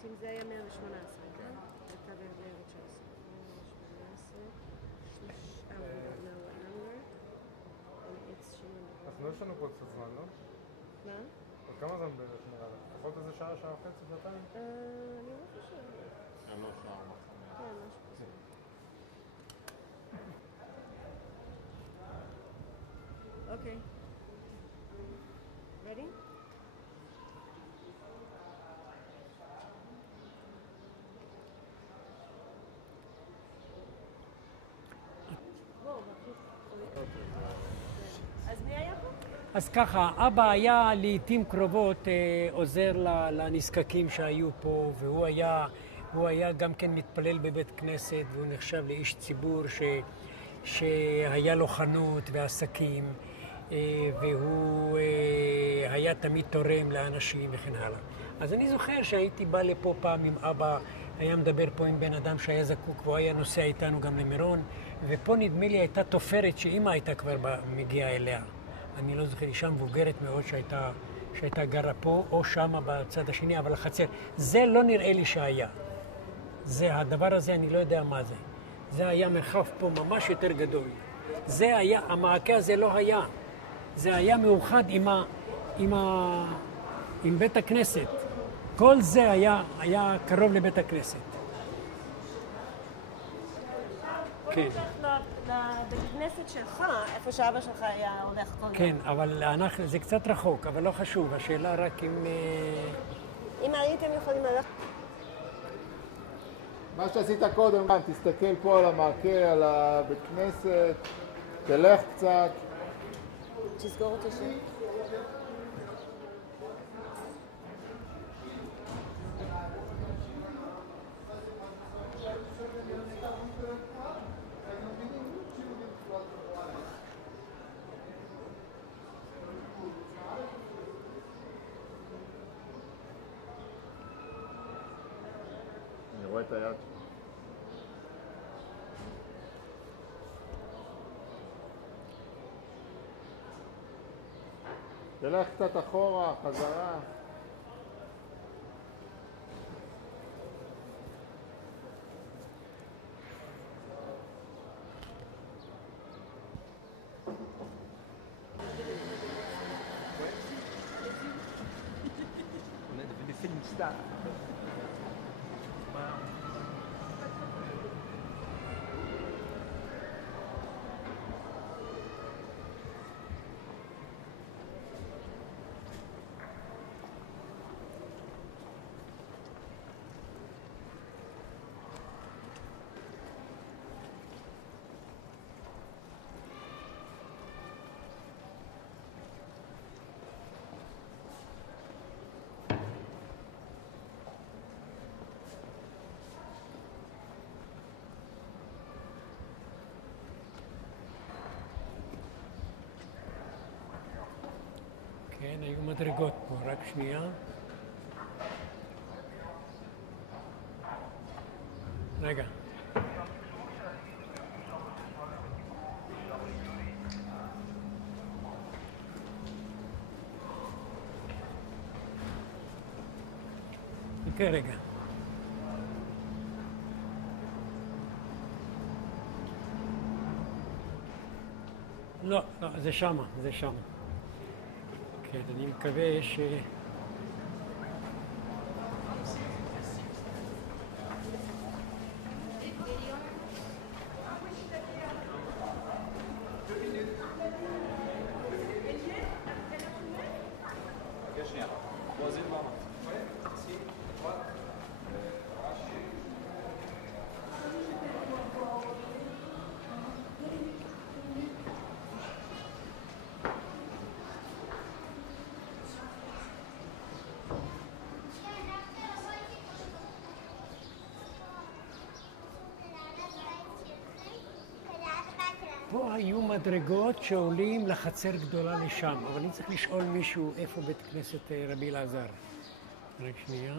סטודנטים זה היה 118, כן? הייתה ב-119. 118. אנחנו יש לנו פה קצת זמן, לא? מה? עוד כמה זמן בערך נראה לך? לפחות איזה שעה, שעה וחצי, שעתיים? אני לא חושבת. לא שעה. כן, משהו כזה. אוקיי. Ready? אז מי היה פה? אז ככה, אבא היה לעתים קרובות עוזר לנזקקים שהיו פה, והוא היה גם כן מתפלל בבית כנסת, והוא נחשב לאיש ציבור שהיה לו חנות ועסקים, והוא היה תמיד תורם לאנשים וכן הלאה. אז אני זוכר שהייתי בא לפה פעם עם אבא, היה מדבר פה עם בן אדם שהיה זקוק, והוא היה נוסע איתנו גם למירון, ופה נדמה לי הייתה תופרת שאמא הייתה כבר מגיעה אליה. אני לא זוכר, אישה מבוגרת מאוד שהייתה גרה פה, או שמה בצד השני, אבל החצר. זה לא נראה לי שהיה. הדבר הזה, אני לא יודע מה זה. זה היה מרחב פה ממש יותר גדול. זה היה, המעקה הזה לא היה. זה היה מאוחד עם בית הכנסת. כל זה היה קרוב לבית הכנסת. כן. לבית כנסת שלך, איפה שאבא שלך היה הולך כל יום. כן, אבל זה קצת רחוק, אבל לא חשוב. השאלה רק אם הייתם יכולים ללכת... מה שעשית קודם, תסתכל פה על המעקה, על הבית כנסת, תלך קצת. תסגור את השם. אני רואה את היד. תלך קצת אחורה, חזרה. כן, היו מדרגות פה, רק שנייה. רגע. רגע. לא, זה שמה, זה שמה. כן, אני מקווה ש... פה היו מדרגות שעולים לחצר גדולה לשם, אבל אני צריך לשאול מישהו איפה בית כנסת רבי אלעזר. רק שנייה.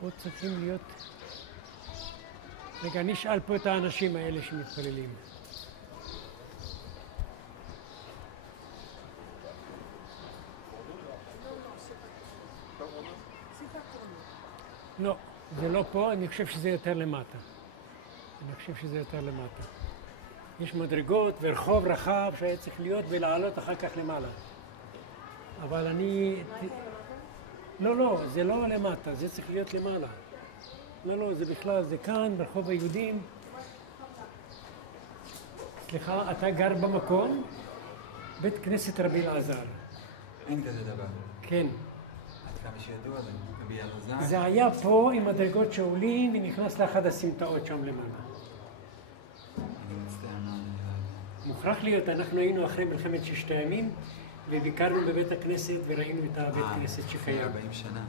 פה צריכים להיות... רגע, אני אשאל פה את האנשים האלה שמתפללים. לא, זה לא פה, אני חושב שזה יותר למטה. יש מדרגות ורחוב רחב שהיה צריך להיות ולעלות אחר כך למעלה. אבל אני... לא, זה לא למטה, זה צריך להיות למעלה. לא, זה בכלל, זה כאן, ברחוב היהודים. סליחה, אתה גר במקום? בית כנסת רבי אלעזר. אין כזה דבר. כן. עד כמה שידוע לי, רבי אלעזר. זה היה פה עם מדרגות שעולים ונכנס לאחד הסמטאות שם למעלה. אני מצטער, מה אני לא יודע. מוכרח להיות, אנחנו היינו אחרי מלחמת ששת הימים וביקרנו בבית הכנסת וראינו את הבית כנסת לפני שקיים. 40 שנה.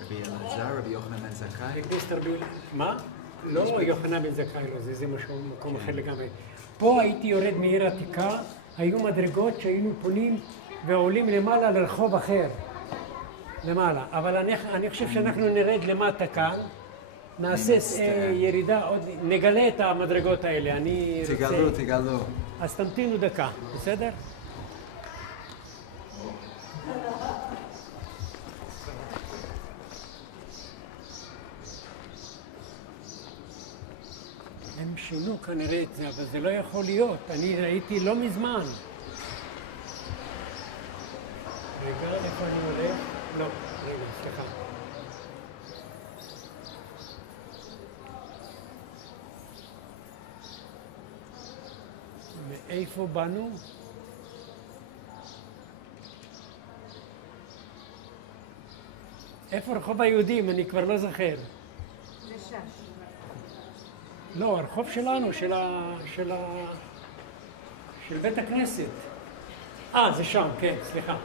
רבי אלעזר, רבי יוחנן בן זכאי. בכנסת רבי... מה? לא יוחנן בן זכאי, לא, זה משהו, מקום אחר לגמרי. פה הייתי יורד מעיר העתיקה, היו מדרגות שהיינו פונים ועולים למעלה לרחוב אחר. למעלה. אבל אני חושב שאנחנו נרד למטה כאן, נעשה ירידה עוד, נגלה את המדרגות האלה. אני רוצה... תגלו. אז תמתינו דקה, בסדר? הם שינו כנראה את זה, אבל זה לא יכול להיות. אני ראיתי לא מזמן. רגע, איפה אני הולך? לא, רגע, סליחה. מאיפה באנו? איפה רחוב היהודים? אני כבר לא זוכר. זה שש. לא, הרחוב שלנו, של בית הכנסת. זה שם, כן, סליחה.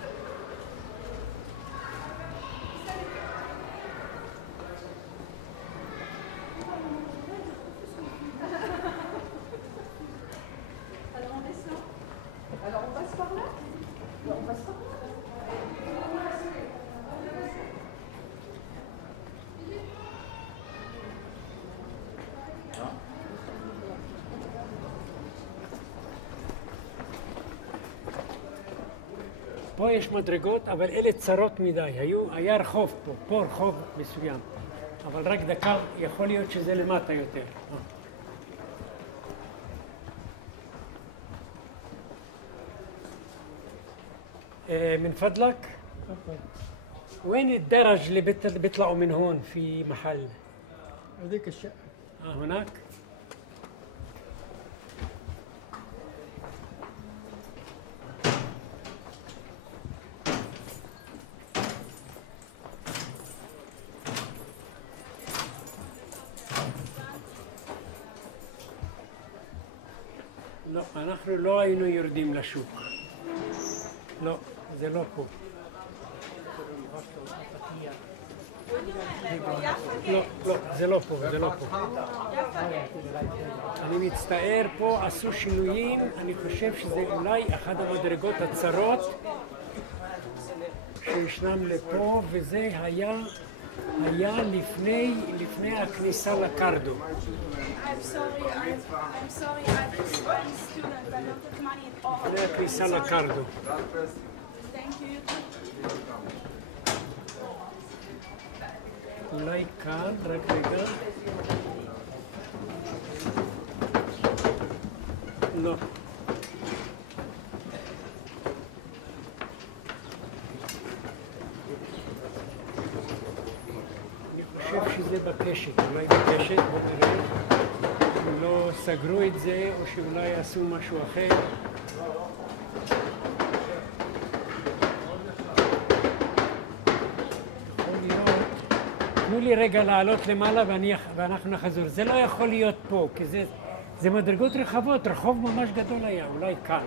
פה יש מדרגות, אבל אלה צרות מדי. היה רחוב פה רחוב מסוים. אבל רק דקה, יכול להיות שזה למטה יותר. من فضلك وين الدرج اللي بيطلعوا من هون في محل؟ هذيك الشقة. هناك؟ לא, אנחנו לא היינו יורדים לשוק. לא, זה לא פה. לא, זה לא פה, זה לא פה. אני מצטער, פה עשו שינויים, אני חושב שזה אולי אחת המדרגות הצרות שישנם לפה, וזה היה לפני הכניסה לקרדו. I'm sorry, I'm a student, I don't have money at all. לפני הכניסה לקרדו. Thank you. אולי כאן, רק רגע. לא. אני חושב שזה בקשת, אולי בקשת, בוא נראה. אם לא סגרו את זה, או שאולי עשו משהו אחר. תנו לי רגע לעלות למעלה ואנחנו נחזור. זה לא יכול להיות פה, כי זה מדרגות רחבות, רחוב ממש גדול היה, אולי כאן.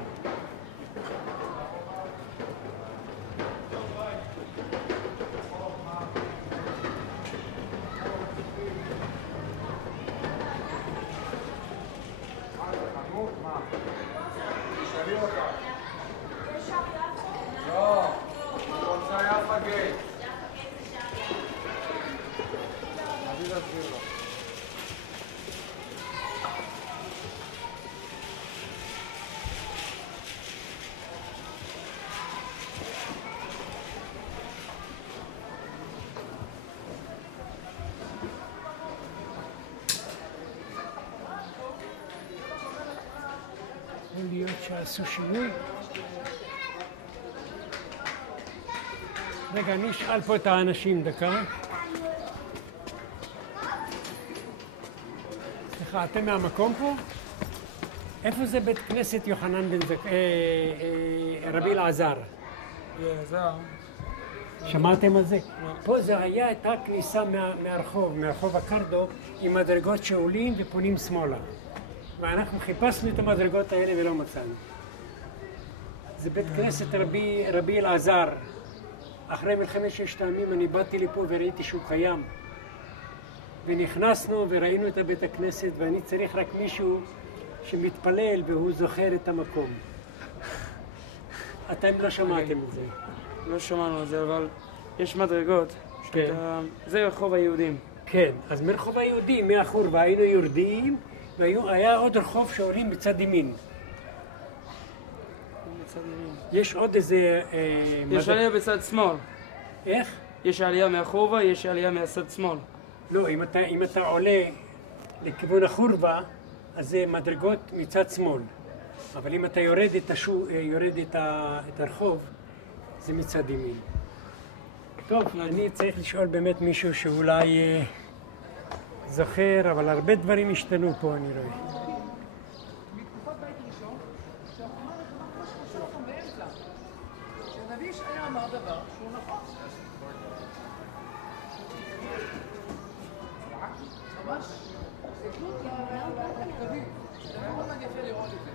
עשו שינוי. רגע, אני אשאל פה את האנשים דקה. סליחה, אתם מהמקום פה? איפה זה בית כנסת יוחנן בן רבי אלעזר? אלעזר. שמעתם על זה? פה זה הייתה כניסה מהרחוב הקרדו עם מדרגות שעולים ופונים שמאלה. ואנחנו חיפשנו את המדרגות האלה ולא מצאנו. זה בית כנסת רבי אלעזר. אחרי מלחמת ששת הימים אני באתי לפה וראיתי שהוא קיים. ונכנסנו וראינו את בית הכנסת ואני צריך רק מישהו שמתפלל והוא זוכר את המקום. אתם לא שמעתם את זה. לא שמענו על זה, אבל יש מדרגות. כן. זה רחוב היהודים. כן, אז מרחוב היהודים, מהחורבה היינו יורדים, והיה עוד רחוב שעולים בצד ימין. יש עוד איזה... יש עלייה בצד שמאל. איך? יש עלייה מהחורבה, יש עלייה מהצד שמאל. לא, אם אתה עולה לכיוון החורבה, אז זה מדרגות מצד שמאל. אבל אם אתה יורד את הרחוב, זה מצד ימין. טוב, אני צריך לשאול באמת מישהו שאולי זוכר, אבל הרבה דברים השתנו פה, אני רואה. מתקופת בית ראשון, שהחומה רחבה כמו שלכם באמצע. שהנביא ישעיה אמר דבר שהוא נכון. ממש הסתכלות לכתבים. זה מאוד מאוד יפה לראות את זה.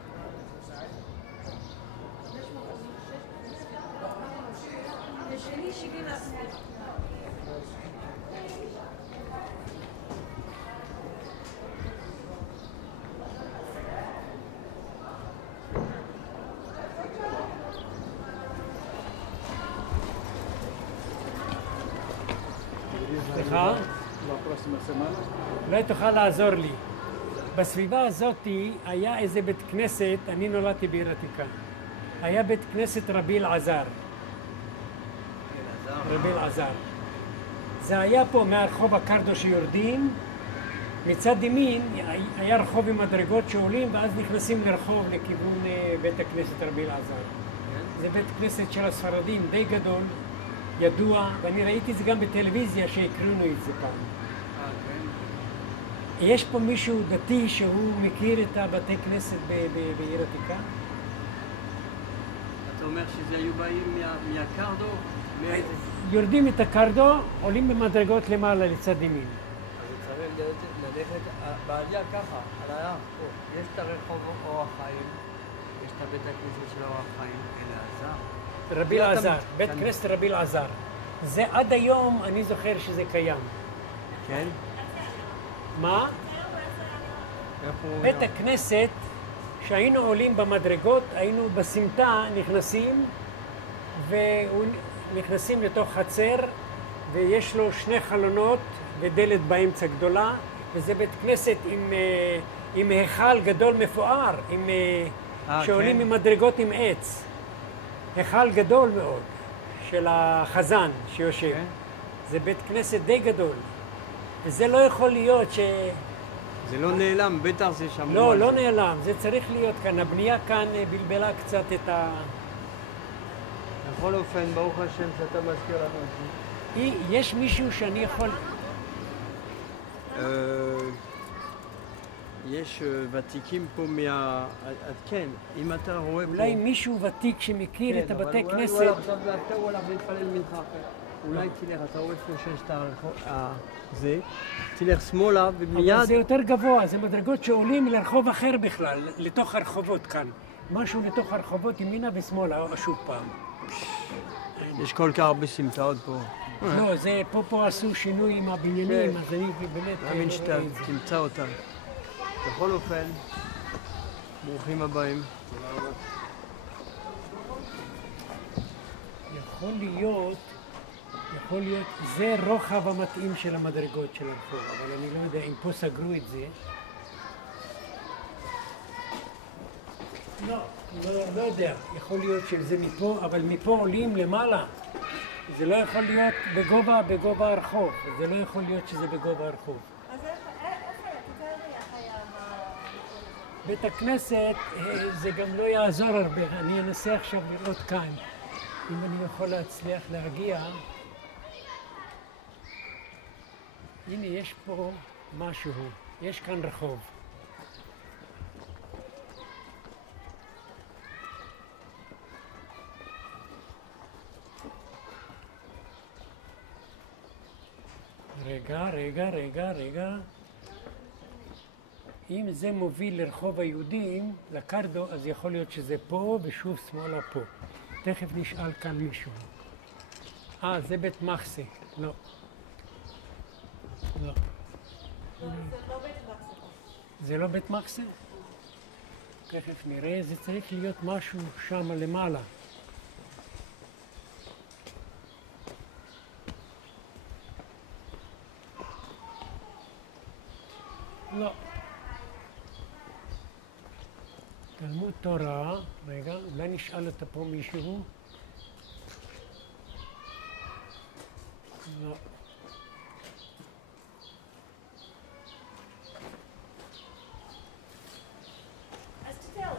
ושני 70 להסביר. סליחה? אולי תוכל לעזור לי. בסביבה הזאת היה איזה בית כנסת, אני נולדתי בעיר עתיקה. היה בית כנסת רבי אלעזר. רבי אלעזר. זה היה פה מהרחוב הקרדו שיורדים, מצד ימין היה רחוב עם מדרגות שעולים ואז נכנסים לרחוב לכיוון בית הכנסת רבי אלעזר. זה בית כנסת של הספרדים די גדול, ידוע, ואני ראיתי את זה גם בטלוויזיה שהקרינו את זה פעם. יש פה מישהו דתי שהוא מכיר את הבתי כנסת בעיר עתיקה? אתה אומר שזה היו באים מהקרדו? יורדים את הקרדו, עולים במדרגות למעלה לצד ימין. אז צריך ללכת בעלייה ככה, על ההר. יש את הרחוב אורח חיים, יש את בית הכנסת של אורח חיים, אלעזר. רבי אלעזר, בית כנסת רבי אלעזר. זה עד היום, אני זוכר שזה קיים. כן? מה? בית הכנסת, כשהיינו עולים במדרגות, היינו בסמטה נכנסים, ונכנסים לתוך חצר, ויש לו שני חלונות ודלת באמצע גדולה, וזה בית כנסת עם היכל גדול מפואר, שעולים כן. ממדרגות עם עץ. היכל גדול מאוד, של החזן שיושב. כן. זה בית כנסת די גדול. וזה לא יכול להיות זה לא נעלם, בטח זה שמור. לא, לא נעלם, זה צריך להיות כאן. הבנייה כאן בלבלה קצת את בכל אופן, ברוך השם שאתה מזכיר לנו את זה. יש מישהו שאני יכול... יש ותיקים פה כן, אם אתה רואה פה... אולי מישהו ותיק שמכיר את הבתי כנסת... הוא הלך להתפלל מנחה. אולי תלך, אתה רואה פה שיש את הרחוב... זה, תלך שמאלה ומיד... אבל זה יותר גבוה, זה מדרגות שעולים לרחוב אחר בכלל, לתוך הרחובות כאן. משהו לתוך הרחובות ימינה ושמאלה, שוב פעם. יש כל כך הרבה סמטאות פה. לא, זה פה עשו שינוי עם הבניינים, אז אני באמת... מאמין שאתה תמצא אותם. בכל אופן, ברוכים הבאים. יכול להיות, זה רוחב המתאים של המדרגות של הרחוב, אבל אני לא יודע אם פה סגרו את זה. לא יודע, יכול להיות שזה מפה, אבל מפה עולים למעלה. זה לא יכול להיות בגובה הרחוב, זה לא יכול להיות שזה בגובה הרחוב. אז איפה היה? תתאר לי איך היה בית הכנסת זה גם לא יעזור הרבה. אני אנסה עכשיו לראות כאן, אם אני יכול להצליח להגיע. הנה, יש פה משהו, יש כאן רחוב. רגע. אם זה מוביל לרחוב היהודים, לקרדו, אז יכול להיות שזה פה ושוב שמאלה פה. תכף נשאל כאן מישהו. זה בית מחסה. לא. זה לא בית מחסה. זה לא בית מחסה? תכף נראה, זה צריך להיות משהו שם למעלה. לא. תלמוד תורה, רגע, אולי נשאל אותה פה מישהו. לא. אז תתן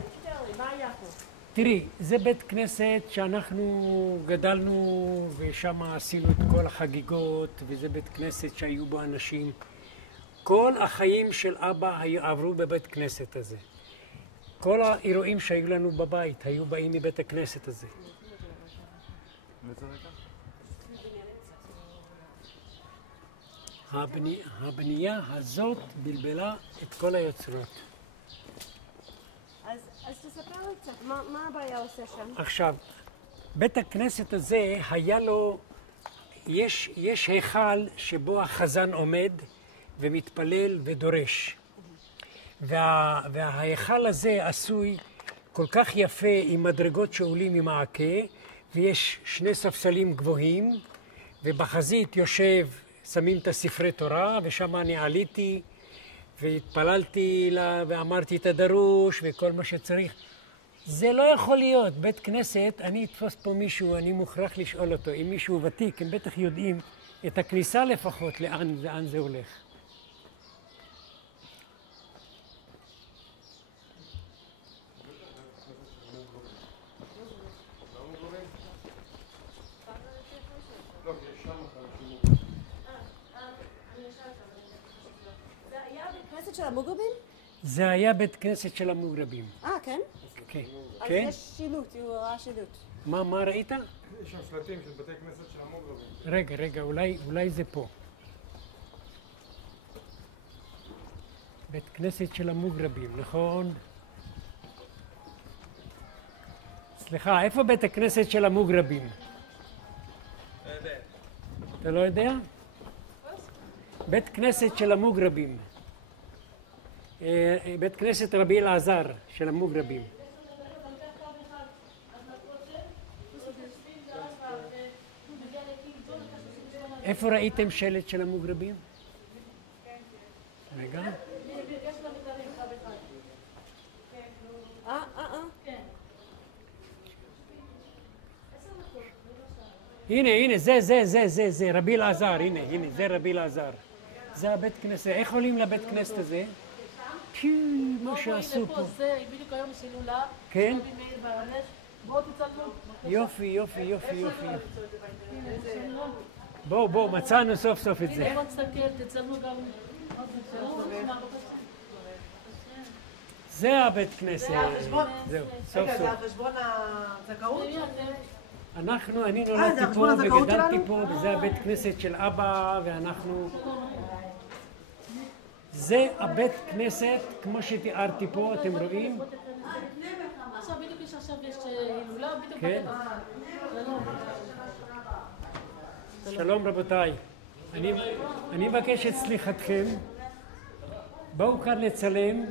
לי, מה היה פה? תראי, זה בית כנסת שאנחנו גדלנו ושם עשינו את כל החגיגות, וזה בית כנסת שהיו בו אנשים. כל החיים של אבא עברו בבית כנסת הזה. כל האירועים שהיו לנו בבית היו באים מבית הכנסת הזה. הבנייה הזאת בלבלה את כל היוצרות. אז תספר לי קצת, מה הבעיה עושה שם? עכשיו, בית הכנסת הזה היה לו, יש היכל שבו החזן עומד ומתפלל ודורש. וההיכל הזה עשוי כל כך יפה עם מדרגות שעולים ממעקה, ויש שני ספסלים גבוהים, ובחזית יושב, שמים את הספרי תורה, ושם אני עליתי והתפללתי ואמרתי את הדרוש וכל מה שצריך. זה לא יכול להיות. בית כנסת, אני אתפוס פה מישהו, אני מוכרח לשאול אותו, אם מישהו ותיק, הם בטח יודעים את הכניסה לפחות, לאן זה הולך. של המוגרבים? זה היה בית כנסת של המוגרבים. כן? כן. אז יש שילוט, הוא ראה שילוט. מה ראית? יש שם שלטים של בתי כנסת של המוגרבים. רגע, אולי זה פה. בית כנסת של המוגרבים, נכון? סליחה, איפה בית הכנסת של המוגרבים? לא יודע. אתה לא יודע? בית כנסת של המוגרבים. בית כנסת רבי אלעזר של המוגרבים. איפה ראיתם שלט של המוגרבים? רגע. הנה, זה רבי אלעזר, הנה, זה רבי אלעזר. זה הבית כנסת. איך עולים לבית כנסת הזה? מה שעשו פה. זה בדיוק היום יש הילולה. כן? בואו תצלמו. יופי. בואו, מצאנו סוף סוף את זה. בואו תסתכל, תצלמו גם. זה הבית כנסת. זהו, סוף סוף. זה החשבון הזכאות? אני נולדתי פה וגדלתי פה, וזה הבית כנסת של אבא, ואנחנו... זה הבית כנסת, כמו שתיארתי פה, אתם רואים? עכשיו בדיוק יש הילולה, בדיוק כן. שלום רבותיי, אני מבקש את סליחתכם, בואו כאן לצלם.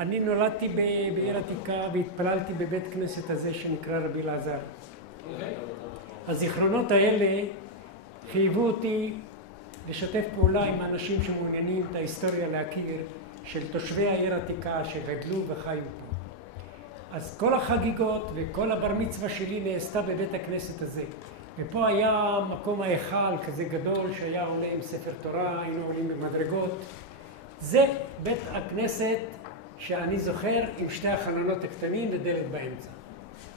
אני נולדתי בעיר עתיקה והתפללתי בבית כנסת הזה שנקרא רבי אלעזר. הזיכרונות האלה חייבו אותי לשתף פעולה עם האנשים שמעוניינים את ההיסטוריה להכיר של תושבי העיר עתיקה שגדלו וחיו פה. אז כל החגיגות וכל הבר מצווה שלי נעשתה בבית הכנסת הזה. ופה היה מקום ההיכל כזה גדול שהיה עולה עם ספר תורה, היינו עולים במדרגות. זה בית הכנסת שאני זוכר עם שתי החלונות הקטנים ודלת באמצע.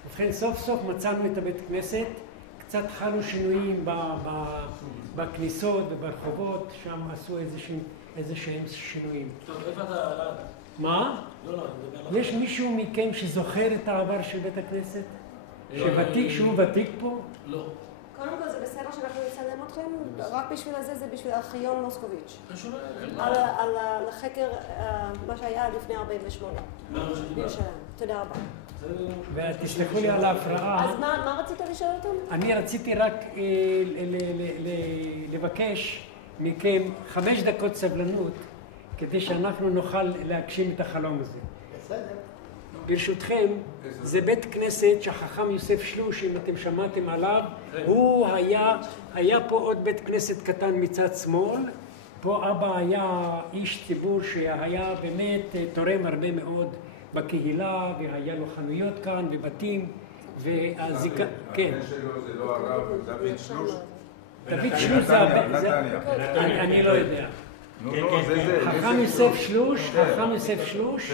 ובכן, סוף סוף מצאנו את הבית כנסת, קצת חלו שינויים בכניסות וברחובות, שם עשו איזשהם שינויים. טוב, איפה אתה? מה? לא, אני יש מישהו מכם שזוכר את העבר של בית הכנסת? שהוא ותיק פה? לא. קודם כל זה בסדר שאנחנו נצלם אתכם, רק בשביל הזה זה בשביל ארכיון מוסקוביץ'. על החקר מה שהיה לפני 48. בירושלים. תודה רבה. ותסלחו לי על ההפרעה. אז מה רצית לשאול אותם? אני רציתי רק לבקש מכם 5 דקות סבלנות כדי שאנחנו נוכל להגשים את החלום הזה. בסדר. ברשותכם, זה בית כנסת שהחכם יוסף שלוש, אם אתם שמעתם עליו, הוא היה פה עוד בית כנסת קטן מצד שמאל, פה אבא היה איש ציבור שהיה באמת תורם הרבה מאוד בקהילה, והיה לו חנויות כאן ובתים, והזיקה... כן. הבן שלו זה לא הרב דוד שלוש? דוד שלוש זה... אני לא יודע. חכם יוסף שלוש,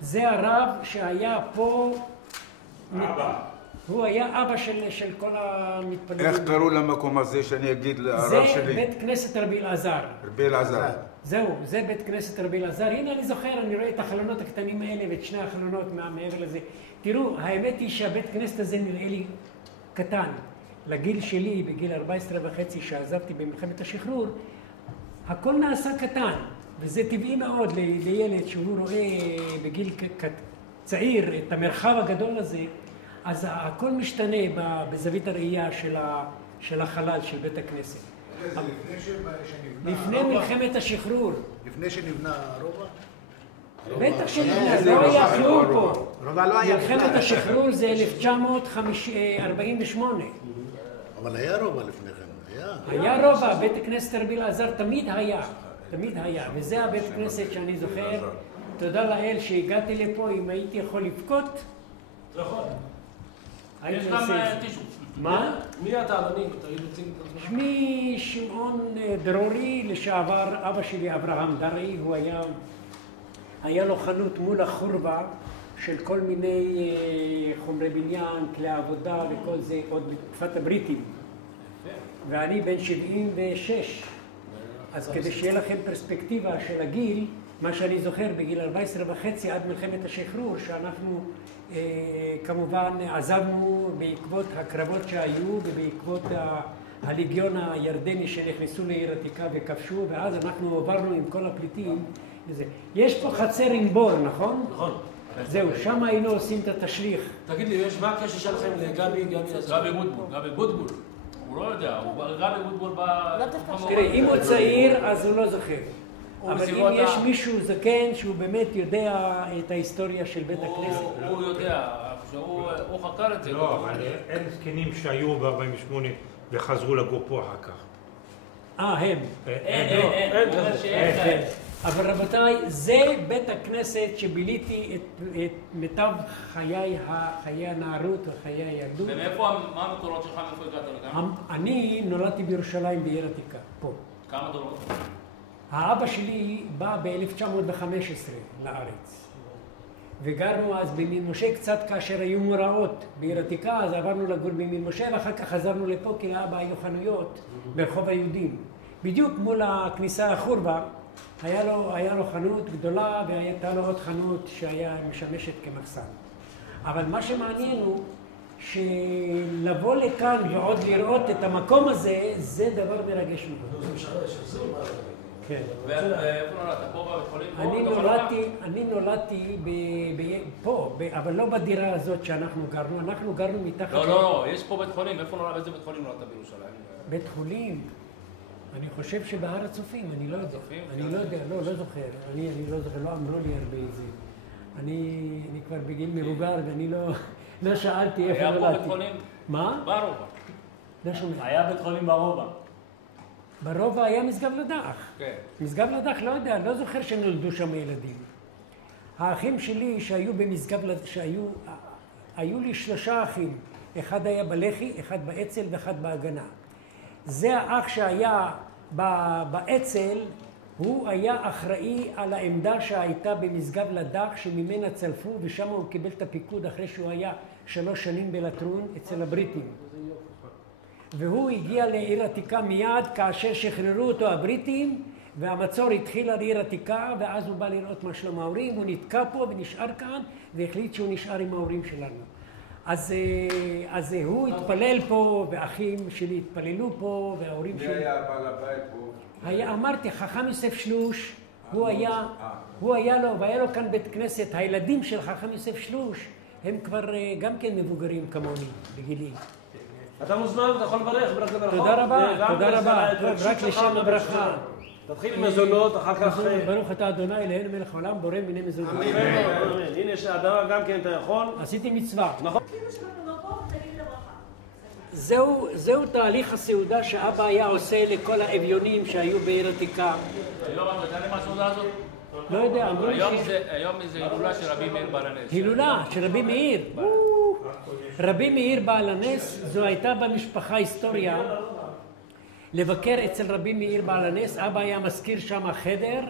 זה הרב שהיה פה... אבא. הוא היה אבא של כל המתפללים. איך קראו למקום הזה שאני אגיד לרב שלי? זה בית כנסת רבי אלעזר. רבי אלעזר. זהו, זה בית כנסת רבי אלעזר. הנה אני זוכר, אני רואה את החלונות הקטנים האלה ואת שני החלונות מעבר לזה. תראו, האמת היא שהבית כנסת הזה נראה לי קטן. לגיל שלי, בגיל 14.5 שעזבתי במלחמת השחרור, הכל נעשה קטן. וזה טבעי מאוד לילד שהוא רואה בגיל צעיר את המרחב הגדול הזה, אז הכל משתנה בזווית הראייה של החלל של בית הכנסת. זה לפני שנבנה... לפני מלחמת השחרור. לפני שנבנה הרובע? בטח שנבנה, לא היה כלום פה. מלחמת השחרור זה 1948. אבל היה רובע לפני כן, היה רובע, בית הכנסת רבי אלעזר תמיד היה, וזה הבית כנסת שאני זוכר. תודה לאל שהגעתי לפה, אם הייתי יכול לבכות. אתה יכול. יש גם טישו. מה? מי אתה, אדוני? שמי שמעון דרורי, לשעבר אבא שלי אברהם דרעי, הוא היה לו חנות מול החורבה של כל מיני חומרי בניין, כלי עבודה וכל זה, עוד בתקופת הבריטים. ואני בן 76. אז כדי שיהיה לכם פרספקטיבה של הגיל, מה שאני זוכר בגיל 14.5 עד מלחמת השחרור, שאנחנו כמובן עזבנו בעקבות הקרבות שהיו ובעקבות הליגיון הירדני שנכנסו לעיר עתיקה וכבשו, ואז אנחנו עברנו עם כל הפליטים. יש פה חצר עם בור, נכון? נכון. זהו, שם היינו עושים את התשליך. תגיד לי, מה הקשר שלכם לגבי בוטבול? הוא לא יודע, גבי בוטבול בא... תראה, אם הוא צעיר אז הוא לא זוכר. אבל אם יש מישהו זקן שהוא באמת יודע את ההיסטוריה של בית הכנסת. הוא יודע, הוא חקר את זה. לא, אבל אין זקנים שהיו ב-48 וחזרו לגור פה אחר כך. הם. אין. אבל רבותיי, זה בית הכנסת שביליתי את מיטב חיי הנערות וחיי הילדות. ומאיפה, מה המקורות שלך, מאיפה הגעת לכאן? אני נולדתי בירושלים בעיר עתיקה, פה. כמה דורות? האבא שלי בא ב-1915 לארץ. וגרנו אז במין משה קצת כאשר היו מוראות בעיר עתיקה, אז עברנו לגור במין משה ואחר כך חזרנו לפה כי לאבא היו חנויות ברחוב היהודים. בדיוק מול הכניסה החורבה, היה לו חנות גדולה והייתה לו עוד חנות שהיה משמשת כמחסן. אבל מה שמעניין הוא שלבוא לכאן ועוד לראות את המקום הזה, זה דבר מרגש מאוד. זה משנה, שזה מה זה? כן. ואיפה נולדת? פה בבית חולים? אני נולדתי פה, אבל לא בדירה הזאת שאנחנו גרנו. אנחנו גרנו מתחת... לא, יש פה בית חולים. איזה בית חולים נולדת בירושלים? בית חולים? אני חושב שבהר הצופים, אני לא יודע. אני לא יודע, לא זוכר. אני לא זוכר, לא אמרו לי הרבה את זה. אני כבר בגיל מבוגר ואני לא שאלתי איפה נולדתי. היה פה בית חולים? מה? ברובע. לא שומע. היה בית חולים ברובע. ברובע היה משגב לדח. כן. משגב לדח, לא יודע, לא זוכר שנולדו שם ילדים. האחים שלי שהיו במשגב לדח, היו לי 3 אחים. אחד היה בלח"י, אחד באצ"ל ואחד בהגנה. זה האח שהיה באצ"ל, הוא היה אחראי על העמדה שהייתה במשגב לדח שממנה צלפו, ושם הוא קיבל את הפיקוד אחרי שהוא היה 3 שנים בלטרון אצל הבריטים. והוא הגיע לעיר עתיקה מיד כאשר שחררו אותו הבריטים, והמצור התחיל על עיר עתיקה, ואז הוא בא לראות מה שלום ההורים, הוא נתקע פה ונשאר כאן, והחליט שהוא נשאר עם ההורים שלנו. אז הוא התפלל פה, ואחים שלי התפללו פה, וההורים שלי... מי היה בעל הבית פה? אמרתי, חכם יוסף שלוש, והיה לו כאן בית כנסת. הילדים של חכם יוסף שלוש, הם כבר גם כן מבוגרים כמוני, בגילי. אתה מוזמן, אתה יכול לברך, ברך לברכות. תודה רבה, רק לשם הברכה. תתחיל עם מזונות, אחר כך... ברוך אתה אדוני אלוהינו מלך העולם, בורא מיני מזונות. אמן. הנה יש האדמה גם כן, אתה יכול. עשיתי מצווה. נכון. זהו תהליך הסעודה שאבא היה עושה לכל האביונים שהיו בעיר עתיקה. היום אתה יודע למה הסעודה הזאת? לא יודע, אמרו לי היום זה הילולה של רבי מאיר בעל הנס. הילולה של רבי מאיר. רבי מאיר בעל הנס, זו הייתה במשפחה היסטוריה. לבקר אצל רבי מאיר בעל הנס, אבא היה מזכיר שם חדר,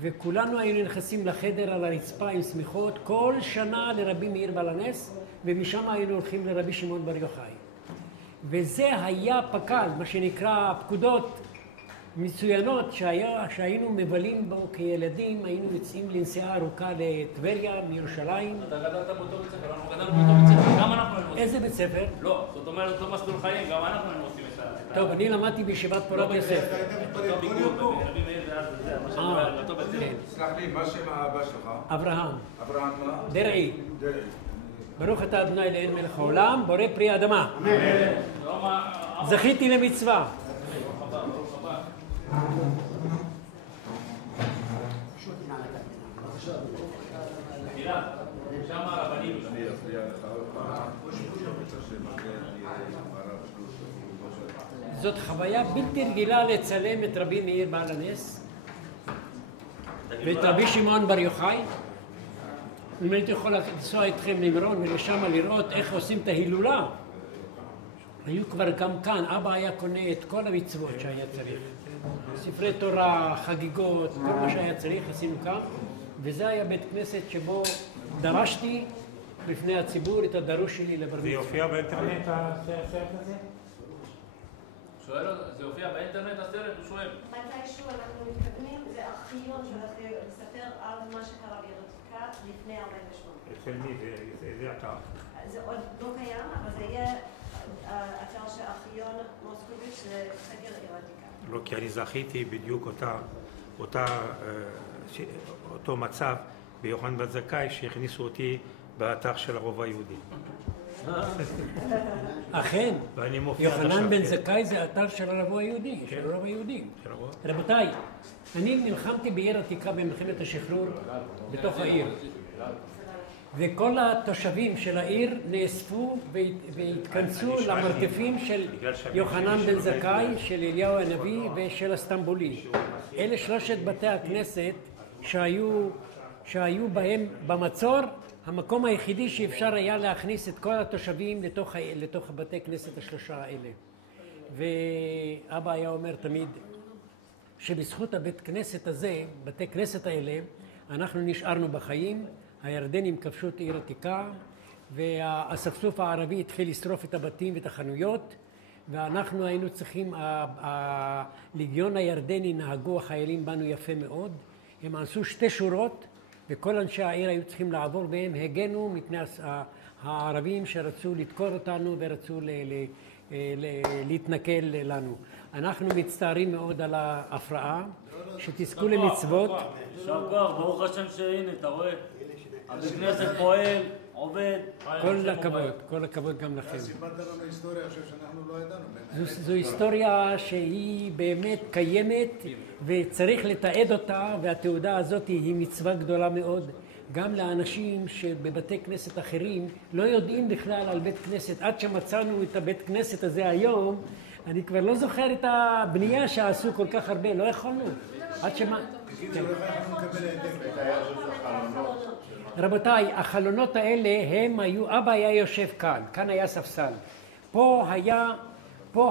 וכולנו היינו נכנסים לחדר על הרצפה עם סמיכות, כל שנה לרבי מאיר בעל הנס, ומשם היינו הולכים לרבי שמעון בר יוחאי. וזה היה פק"ל, מה שנקרא פקודות מצוינות שהיינו מבלים בו כילדים, היינו יוצאים לנסיעה ארוכה לטבריה מירושלים. אתה גדלת באותו בית ספר, אנחנו גדלנו באותו בית ספר, גם אנחנו היינו עושים. איזה בית ספר? לא, זאת אומרת, אותו מסלול חיים, גם אנחנו היינו עושים את ה... טוב, אני למדתי בישיבת פורת יוסף. אותו ביקור, רבי מאיר זה מה שאני אומר, באותו בית ספר. סלח לי, מה שם האבא שלך? אברהם. אברהם מה? דרעי. ברוך אתה אדוני אלוהינו מלך העולם, בורא פרי האדמה. זכיתי למצווה. זאת חוויה בלתי רגילה לצלם את רבי מאיר בעל הנס ואת רבי שמעון בר יוחאי. אם הייתי יכול לנסוע איתכם למירון ולשם לראות איך עושים את ההילולה, היו כבר גם כאן, אבא היה קונה את כל המצוות שהיה צריך. ספרי תורה, חגיגות, כל מה שהיה צריך, עשינו כאן. וזה היה בית כנסת שבו דרשתי בפני הציבור את הדרוש שלי לבר מצווה. זה יופיע באינטרנט הסרט הזה? זה יופיע באינטרנט הסרט? הוא שואל. מתישהו אנחנו מתכוונים, זה ארכיון שהולך לספר על מה שקרה בעיר עתיקה לפני 48. אצל מי? זה אתר? זה עוד לא קיים, אבל זה יהיה אתר של ארכיון מוסקוביץ' לחקר עיר עתיקה. לא, כי אני זכיתי בדיוק אותו מצב ביוחנן בן זכאי שהכניסו אותי באתר של הרובע היהודי. אכן, יוחנן בן זכאי זה אתר של הרובע היהודי, של הרובע היהודי. רבותיי, אני נלחמתי בעיר עתיקה במלחמת השחרור בתוך העיר. וכל התושבים של העיר נאספו והתכנסו למרתפים של יוחנן בן זכאי, של אליהו הנביא ושל הסטמבולי. אלה 3 בתי הכנסת שהיו בהם במצור, המקום היחידי שאפשר היה להכניס את כל התושבים לתוך בתי כנסת 3 האלה. ואבא היה אומר תמיד שבזכות הבית כנסת הזה, בתי כנסת האלה, אנחנו נשארנו בחיים. הירדנים כבשו את עיר עתיקה, והאספסוף הערבי התחיל לשרוף את הבתים ואת החנויות, ואנחנו היינו צריכים, הליגיון הירדני נהגו החיילים בנו יפה מאוד, הם עשו 2 שורות, וכל אנשי העיר היו צריכים לעבור, והם הגנו מפני הערבים שרצו לדקור אותנו ורצו להתנכל לנו. אנחנו מצטערים מאוד על ההפרעה, שתזכו למצוות. יישר כוח, ברוך השם שהנה, אתה רואה? הבית כנסת פועל, עובד. כל הכבוד גם לכם. סיפרת לנו היסטוריה עכשיו שאנחנו לא ידענו. זו היסטוריה שהיא באמת קיימת וצריך לתעד אותה, והתעודה הזאת היא מצווה גדולה מאוד. גם לאנשים שבבתי כנסת אחרים לא יודעים בכלל על בית כנסת. עד שמצאנו את הבית כנסת הזה היום, אני כבר לא זוכר את הבנייה שעשו כל כך הרבה, לא יכולנו. עד שמה... רבותיי, החלונות האלה הם היו, אבא היה יושב כאן היה ספסל. פה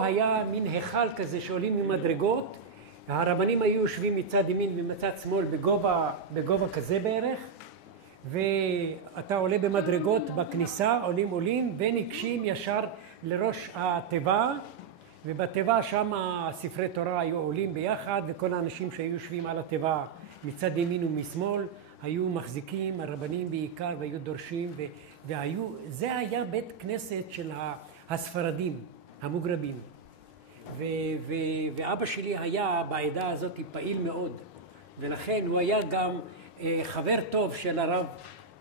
היה מין היכל כזה שעולים ממדרגות, הרבנים היו יושבים מצד ימין ומצד שמאל בגובה כזה בערך, ואתה עולה במדרגות בכניסה, עולים וניגשים ישר לראש התיבה, ובתיבה שם ספרי תורה היו עולים ביחד, וכל האנשים שהיו יושבים על התיבה מצד ימין ומשמאל היו מחזיקים, הרבנים בעיקר, והיו דורשים, זה היה בית כנסת של הספרדים, המוגרבים. ואבא שלי היה בעדה הזאת פעיל מאוד, ולכן הוא היה גם חבר טוב של הרב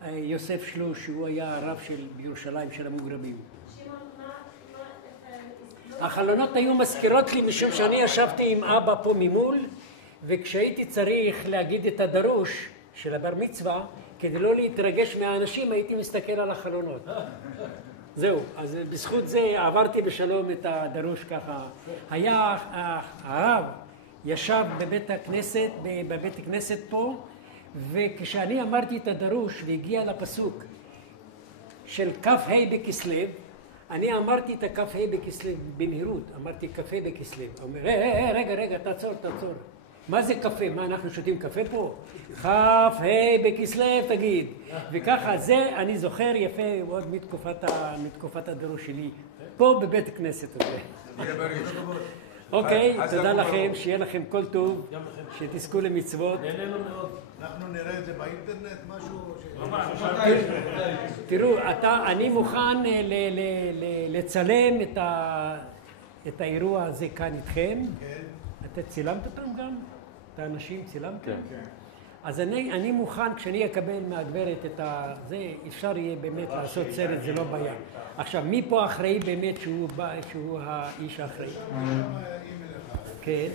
יוסף שלוש, שהוא היה הרב של בירושלים של המוגרבים. החלונות היו מזכירות לי משום שאני ישבתי עם אבא פה ממול, וכשהייתי צריך להגיד את הדרוש של הבר מצווה, כדי לא להתרגש מהאנשים, הייתי מסתכל על החלונות. זהו, אז בזכות זה עברתי בשלום את הדרוש ככה. היה הרב ישב בבית הכנסת פה, וכשאני אמרתי את הדרוש והגיע לפסוק של כ"ה בכסלו, אני אמרתי את כ"ה בכסלו במהירות, אמרתי כ"ה בכסלו. הוא אומר, רגע, תעצור. מה זה קפה? מה, אנחנו שותים קפה פה? כ"ה בכסלו תגיד. וככה, זה אני זוכר יפה עוד מתקופת הדרוש שלי, פה בבית הכנסת הזה. אוקיי, תודה לכם, שיהיה לכם כל טוב, שתזכו למצוות. נהנינו מאוד. אנחנו נראה את זה באינטרנט, משהו... תראו, אני מוכן לצלם את האירוע הזה כאן איתכם. אתה צילמת אותם גם? את האנשים צילמתם? כן. אז אני מוכן, כשאני אקבל מהגברת את זה, אפשר יהיה באמת לעשות סרט, זה לא בעיה. עכשיו, מי פה אחראי באמת שהוא האיש האחראי? כן.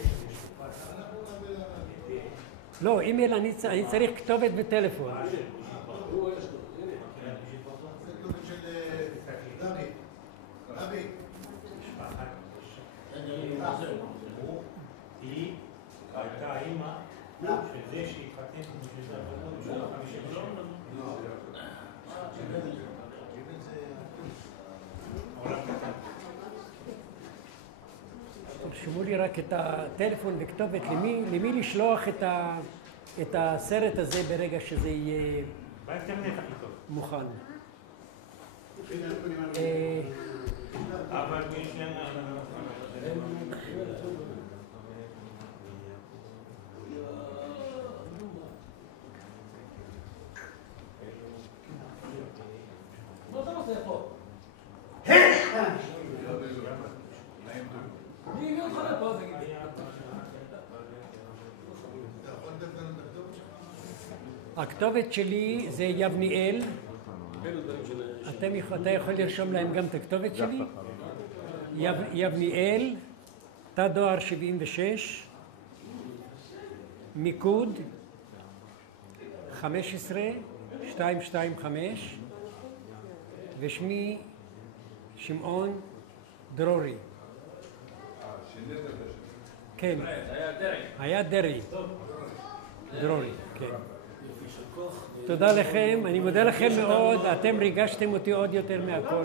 לא, אימייל אני צריך כתובת וטלפון. היא הייתה אימא שזה שהתחתן בשביל זה עברו 57. תרשמו לי רק את הטלפון וכתובת למי לשלוח את הסרט הזה ברגע שזה יהיה מוכן. אבל יש לנו... מה אתה עושה פה? מי הביא אותך לפה? תגיד לי. הכתובת שלי זה יבניאל. אתה יכול לרשום להם גם את הכתובת שלי? יבניאל, תא דואר 76, מיקוד 15225, ושמי שמעון דרורי. כן, היה דרי. דרורי, כן. תודה לכם, אני מודה לכם מאוד, אתם ריגשתם אותי עוד יותר מהכל.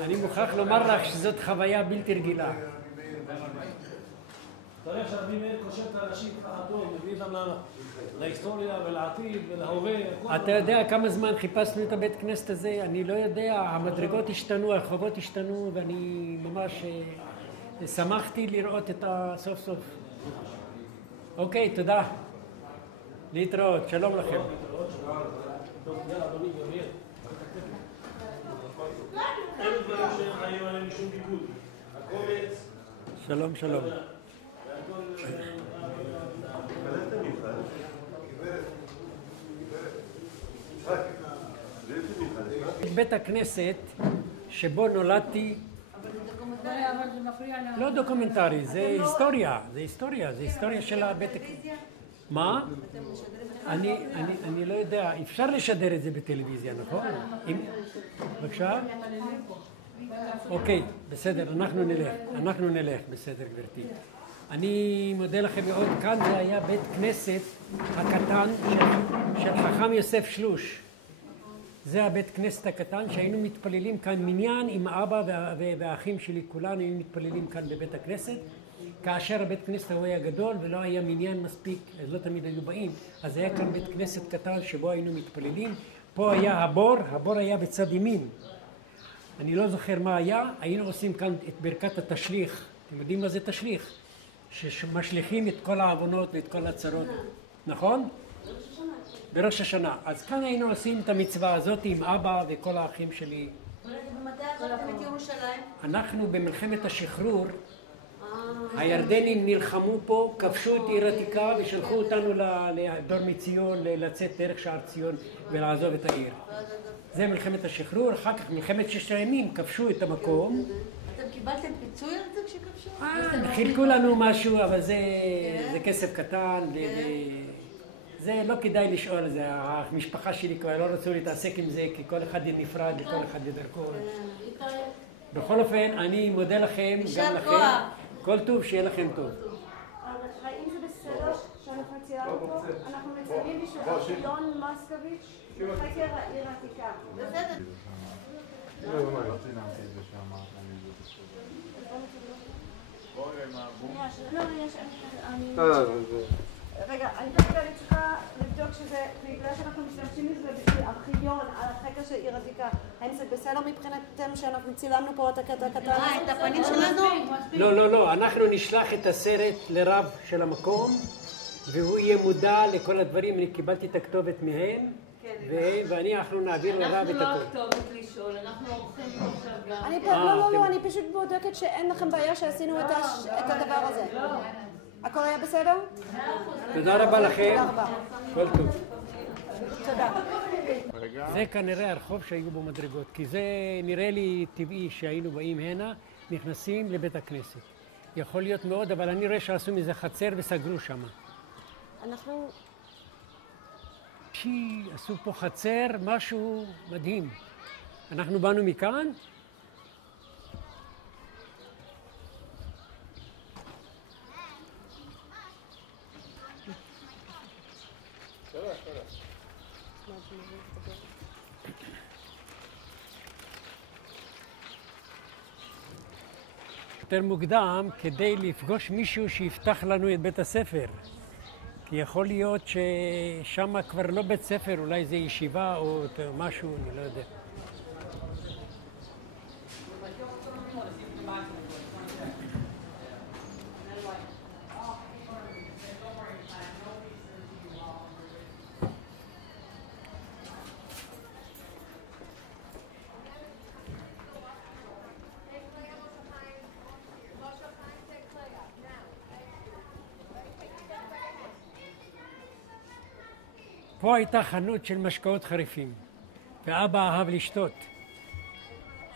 אני מוכרח לומר לך שזאת חוויה בלתי רגילה. תראה שהרבי מאיר קושר את האנשים ככה טוב, מביא אותם להיסטוריה ולעתיד ולהווה. אתה יודע כמה זמן חיפשנו את הבית כנסת הזה? אני לא יודע, המדרגות השתנו, הרחובות השתנו, ואני ממש שמחתי לראות את הסוף סוף. אוקיי, תודה. להתראות, שלום לכם. שלום, שלום. בית הכנסת שבו נולדתי, לא דוקומנטרי, זה היסטוריה, זה היסטוריה של הבית הכנסת. מה? אני לא יודע, אפשר לשדר את זה בטלוויזיה, נכון? בבקשה? אוקיי, בסדר, אנחנו נלך, בסדר גברתי. אני מודה לכם מאוד, כאן זה היה בית כנסת הקטן של חכם יוסף שלוש. זה הבית כנסת הקטן שהיינו מתפללים כאן מניין עם אבא והאחים שלי, כולנו היינו מתפללים כאן בבית הכנסת. כאשר הבית כנסת היה גדול ולא היה מניין מספיק, אז לא תמיד היו באים, אז היה כאן בית כנסת קטן שבו היינו מתפללים. פה היה הבור היה בצד ימין. אני לא זוכר מה היה, היינו עושים כאן את ברכת התשליך. אתם יודעים מה זה תשליך? שמשליכים את כל העוונות ואת כל הצרות, נכון? בראש השנה. אז כאן היינו עושים את המצווה הזאת עם אבא וכל האחים שלי. ומתי עזבתם את ירושלים? אנחנו במלחמת השחרור, הירדנים נלחמו פה, כבשו את עיר עתיקה ושלחו אותנו לדור מציון לצאת דרך שער ציון ולעזוב את העיר. זה מלחמת השחרור, אחר כך מלחמת 6 הימים כבשו את המקום. אתם קיבלתם פיצוי על זה כשכבשו? חילקו לנו משהו, אבל זה כסף קטן, זה לא כדאי לשאול על זה. המשפחה שלי כבר לא רצו להתעסק עם זה, כי כל אחד נפרד וכל אחד לדרכו. בכל אופן, אני מודה לכם, גם לכם. כל טוב, שיהיה לכם טוב. האם זה בסדר שאנחנו ציינו פה? אנחנו מציינים בשביל ארכיון מוסקוביץ' חקר העיר העתיקה. בסדר. רגע, אני צריכה לבדוק שזה, בגלל שאנחנו משתמשים בזה בשביל ארכיון על החקר של עיר עתיקה. האם זה בסדר מבחינתכם שאנחנו צילמנו פה את הקטע הקטן? את הפנים שלנו? לא, אנחנו נשלח את הסרט לרב של המקום, והוא יהיה מודע לכל הדברים. אני קיבלתי את הכתובת מהם, אנחנו נעביר לרב את הכתובת. אנחנו לא הכתובת לשאול, אנחנו עורכים עכשיו גם. לא, אני פשוט בודקת שאין לכם בעיה שעשינו את הדבר הזה. הכל היה בסדר? תודה רבה לכם. תודה רבה. כל טוב. תודה. זה כנראה הרחוב שהיו בו מדרגות, כי זה נראה לי טבעי שהיינו באים הנה, נכנסים לבית הכנסת. יכול להיות מאוד, אבל אני רואה שעשו מזה חצר וסגרו שם. אנחנו... עשו פה חצר, משהו מדהים. אנחנו באנו מכאן. יותר מוקדם כדי לפגוש מישהו שיפתח לנו את בית הספר. כי יכול להיות ששם כבר לא בית ספר, אולי זה ישיבה או משהו, אני לא יודע. פה הייתה חנות של משקאות חריפים, ואבא אהב לשתות.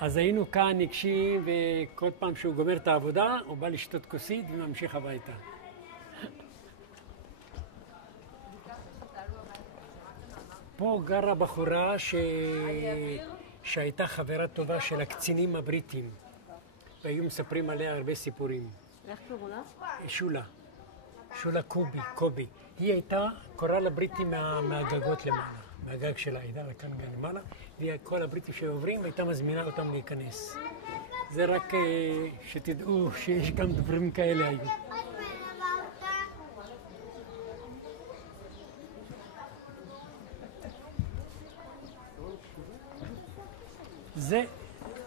אז היינו כאן ניגשים, וכל פעם שהוא גומר את העבודה, הוא בא לשתות כוסית וממשיך הביתה. פה גרה בחורה שהייתה חברה טובה של הקצינים הבריטים, והיו מספרים עליה הרבה סיפורים. איך קראו לה? שולה קובי. היא הייתה קוראה לבריטים מהגגות למעלה, מהגג של העדה, לכאן גם למעלה, וכל הבריטים שעוברים הייתה מזמינה אותם להיכנס. זה רק שתדעו שיש גם דברים כאלה היו.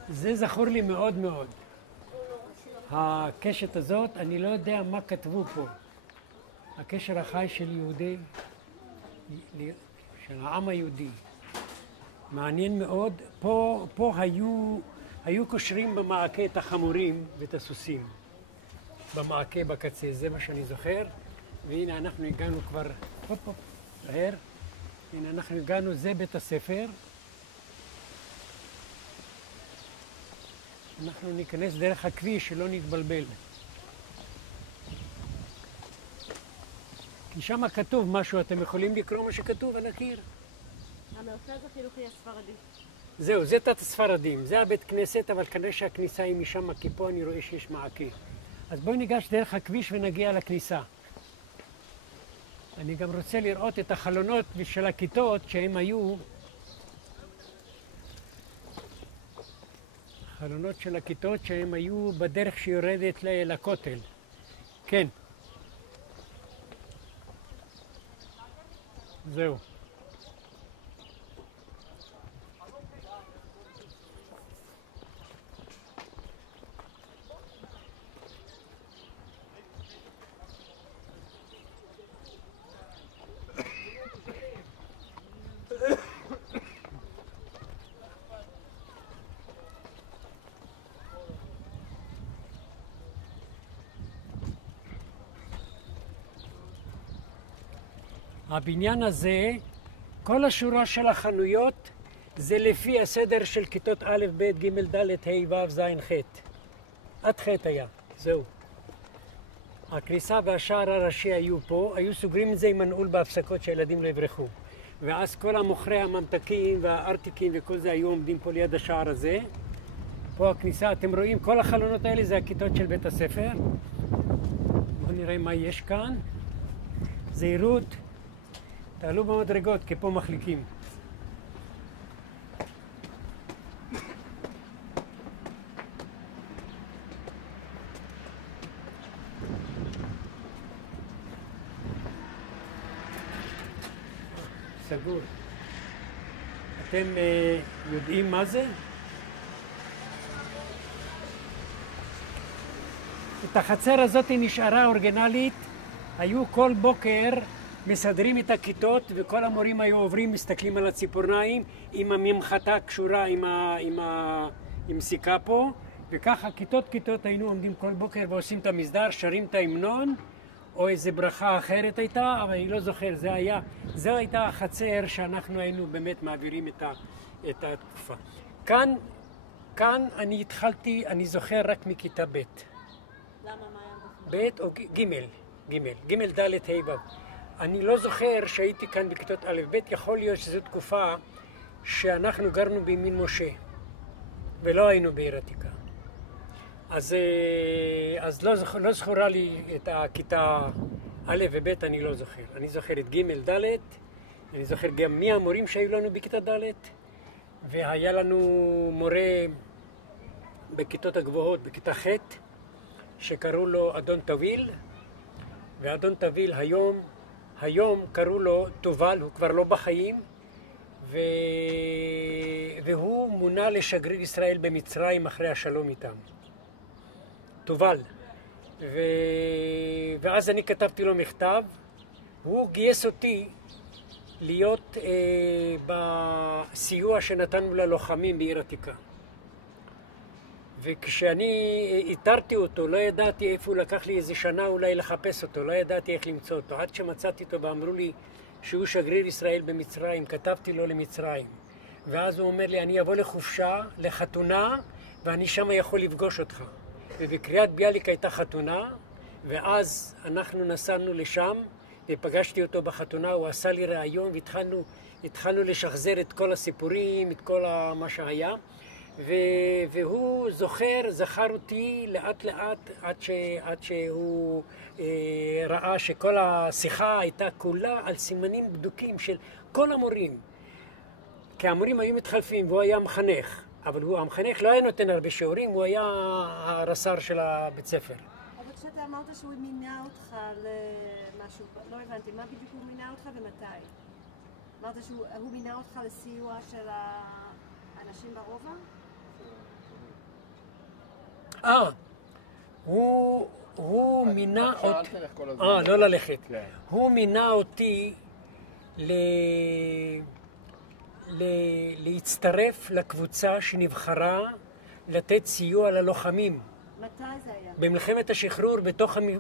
זה זכור לי מאוד מאוד. הקשת הזאת, אני לא יודע מה כתבו פה. הקשר החי של יהודי, של העם היהודי. מעניין מאוד. פה היו קושרים במעקה את החמורים ואת הסוסים. במעקה בקצה, זה מה שאני זוכר. והנה אנחנו הגענו כבר, מהר. הנה אנחנו הגענו, זה בית הספר. אנחנו ניכנס דרך הכביש שלא נתבלבל. כי שם כתוב משהו, אתם יכולים לקרוא מה שכתוב על הקיר? המרכז החינוכי הספרדי. זהו, זה תת הספרדים, זה הבית כנסת, אבל כנראה שהכניסה היא משם, כי פה אני רואה שיש מעקה. אז בואי ניגש דרך הכביש ונגיע לכניסה. אני גם רוצה לראות את החלונות של הכיתות שהם היו חלונות של הכיתות שהם היו בדרך שיורדת לכותל. כן. זהו. הבניין הזה, כל השורה של החנויות זה לפי הסדר של כיתות א', ב', ג', ד', ה', ו', ז', ח'. עד ח' היה, זהו. הכניסה והשער הראשי היו פה, היו סוגרים את זה עם מנעול בהפסקות שהילדים לא יברחו. ואז כל המוכרי הממתקים והארטיקים וכל זה היו עומדים פה ליד השער הזה. פה הכניסה, אתם רואים, כל החלונות האלה זה הכיתות של בית הספר. בואו נראה מה יש כאן. זהירות. תעלו במדרגות, כי פה מחליקים. סגור. אתם יודעים מה זה? את החצר הזאת נשארה אורגינלית. היו כל בוקר מסדרים את הכיתות וכל המורים היו עוברים, מסתכלים על הציפורניים עם הממחטה קשורה עם סיכה פה, וככה כיתות היינו עומדים כל בוקר ועושים את המסדר, שרים את ההמנון או איזה ברכה אחרת הייתה, אבל אני לא זוכר, זו הייתה החצר שאנחנו היינו באמת מעבירים את התקופה. כאן אני התחלתי, אני זוכר רק מכיתה ב'. למה? מה היה? ב' או ג', ד', ה', ו'. אני לא זוכר שהייתי כאן בכיתות א', ב', יכול להיות שזו תקופה שאנחנו גרנו בימין משה ולא היינו בעיר עתיקה. אז לא זכורה לי את הכיתה א' וב', אני לא זוכר. אני זוכר את ג', ד', אני זוכר גם מי המורים שהיו לנו בכיתה ד', והיה לנו מורה בכיתות הגבוהות, בכיתה ח', שקראו לו אדון תוויל, ואדון תוויל היום קראו לו תובל, הוא כבר לא בחיים, והוא מונה לשגריר ישראל במצרים אחרי השלום איתם. תובל. ואז אני כתבתי לו מכתב, והוא גייס אותי להיות בסיוע שנתנו ללוחמים בעיר עתיקה. וכשאני איתרתי אותו, לא ידעתי איפה הוא, לקח לי איזה שנה אולי לחפש אותו, לא ידעתי איך למצוא אותו. עד שמצאתי אותו ואמרו לי שהוא שגריר ישראל במצרים, כתבתי לו למצרים. ואז הוא אומר לי, אני אבוא לחופשה, לחתונה, ואני שם יכול לפגוש אותך. ובקריית ביאליק הייתה חתונה, ואז אנחנו נסענו לשם, ופגשתי אותו בחתונה, הוא עשה לי ראיון, והתחלנו לשחזר את כל הסיפורים, את כל מה שהיה. והוא זכר אותי לאט לאט עד שהוא ראה שכל השיחה הייתה כולה על סימנים בדוקים של כל המורים. כי המורים היו מתחלפים והוא היה מחנך, אבל המחנך לא היה נותן הרבה שיעורים, הוא היה הרס"ר של הבית ספר. אבל כשאתה אמרת שהוא מינה אותך למשהו, לא הבנתי, מה בדיוק הוא מינה אותך ומתי? אמרת שהוא מינה אותך לסיוע של האנשים ברובע? הוא מינה אותי, לא ללכת, הוא מינה אותי להצטרף לקבוצה שנבחרה לתת סיוע ללוחמים. מתי זה היה? במלחמת השחרור,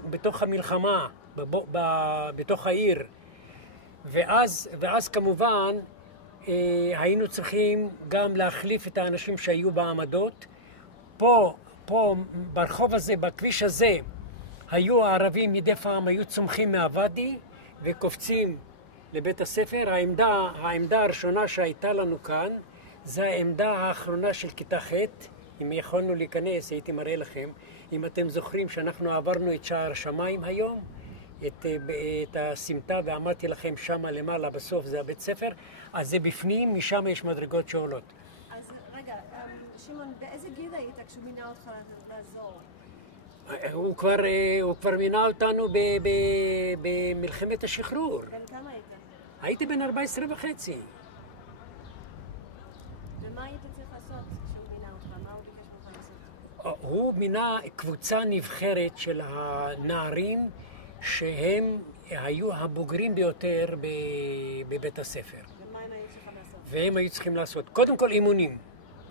בתוך המלחמה, בתוך העיר. ואז כמובן היינו צריכים גם להחליף את האנשים שהיו בעמדות. פה ברחוב הזה, בכביש הזה, היו הערבים מדי פעם, היו צומחים מהוואדי וקופצים לבית הספר. העמדה הראשונה שהייתה לנו כאן, זה העמדה האחרונה של כיתה ח'. אם יכולנו להיכנס, הייתי מראה לכם. אם אתם זוכרים שאנחנו עברנו את שער השמיים היום, את הסמטה, ואמרתי לכם שמה למעלה בסוף זה הבית ספר, אז זה בפנים, משם יש מדרגות שעולות. אז רגע, שמעון, באיזה גיל היית כשהוא מינה אותך לעזור? הוא כבר מינה אותנו במלחמת השחרור. בן כמה היית? הייתי בן 14 וחצי. ומה היית צריך לעשות כשהוא מינה אותך? מה הוא ביקש ממך לעשות? הוא מינה קבוצה נבחרת של הנערים שהם היו הבוגרים ביותר בבית הספר. ומה הם היו צריכים לעשות? והם היו צריכים לעשות, קודם כל אימונים.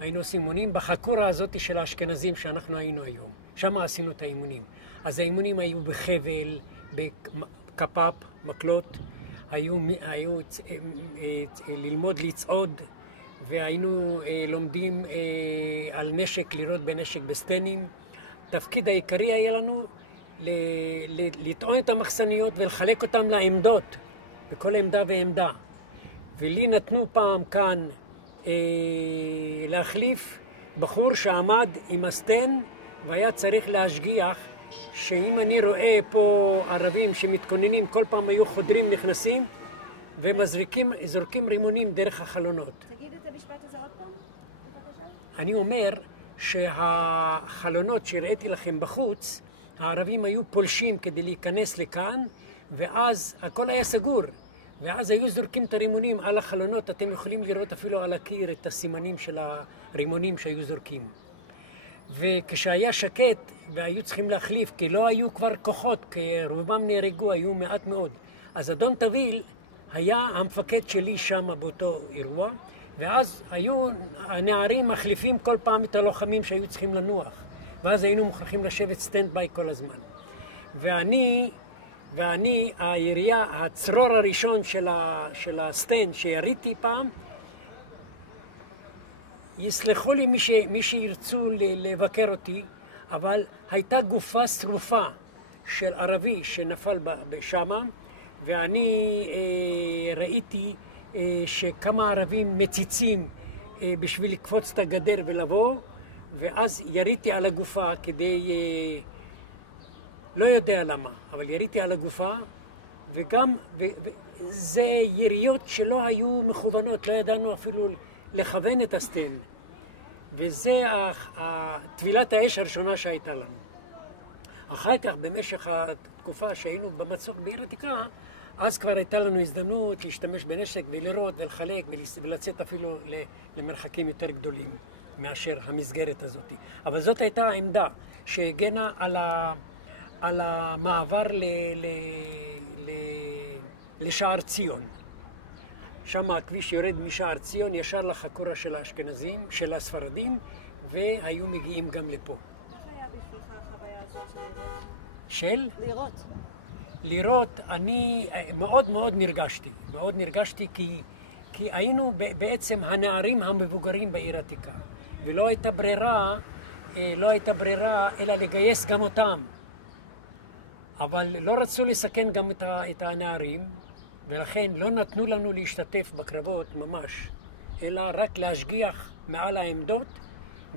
היינו עושים אימונים בחקורה הזאת של האשכנזים שאנחנו היינו היום. שם עשינו את האימונים. אז האימונים היו בחבל, בקפ"פ, מקלות, היו ללמוד לצעוד, והיינו לומדים על נשק, לירות בנשק בסטנים. תפקיד העיקרי היה לנו לטעון את המחסניות ולחלק אותם לעמדות, בכל עמדה ועמדה. ולי נתנו פעם כאן להחליף בחור שעמד עם הסטן והיה צריך להשגיח שאם אני רואה פה ערבים שמתכוננים, כל פעם היו חודרים נכנסים וזורקים רימונים דרך החלונות. תגיד את המשפט הזה עוד פעם, בבקשה. אני אומר שהחלונות שהראיתי לכם בחוץ, הערבים היו פולשים כדי להיכנס לכאן, ואז הכל היה סגור. ואז היו זורקים את הרימונים על החלונות, אתם יכולים לראות אפילו על הקיר את הסימנים של הרימונים שהיו זורקים. וכשהיה שקט והיו צריכים להחליף, כי לא היו כבר כוחות, כי רובם נהרגו, היו מעט מאוד. אז אדון תביל היה המפקד שלי שם באותו אירוע, ואז היו הנערים מחליפים כל פעם את הלוחמים שהיו צריכים לנוח. ואז היינו מוכרחים לשבת סטנד ביי כל הזמן. ואני, הירייה, הצרור הראשון של הסטנד שיריתי פעם, יסלחו לי מי שירצו לבקר אותי, אבל הייתה גופה שרופה של ערבי שנפל בשמה, ואני ראיתי שכמה ערבים מציצים בשביל לקפוץ את הגדר ולבוא, ואז יריתי על הגופה כדי, לא יודע למה, אבל יריתי על הגופה, וגם זה יריות שלא היו מכוונות, לא ידענו אפילו לכוון את הסטן. וזה טבילת האש הראשונה שהייתה לנו. אחר כך, במשך התקופה שהיינו במצוק בעיר העתיקה, אז כבר הייתה לנו הזדמנות להשתמש בנשק ולירות ולחלק ולצאת אפילו למרחקים יותר גדולים מאשר המסגרת הזאת. אבל זאת הייתה העמדה שהגנה על המעבר לשער ציון. שם הכביש יורד משער ציון ישר לחקורה של האשכנזים, של הספרדים, והיו מגיעים גם לפה. איך היה בשבילך החוויה הזאת של? לירות. לירות, אני מאוד מאוד נרגשתי כי היינו בעצם הנערים המבוגרים בעיר העתיקה, ולא הייתה ברירה אלא לגייס גם אותם. אבל לא רצו לסכן גם את הנערים, ולכן לא נתנו לנו להשתתף בקרבות ממש, אלא רק להשגיח מעל העמדות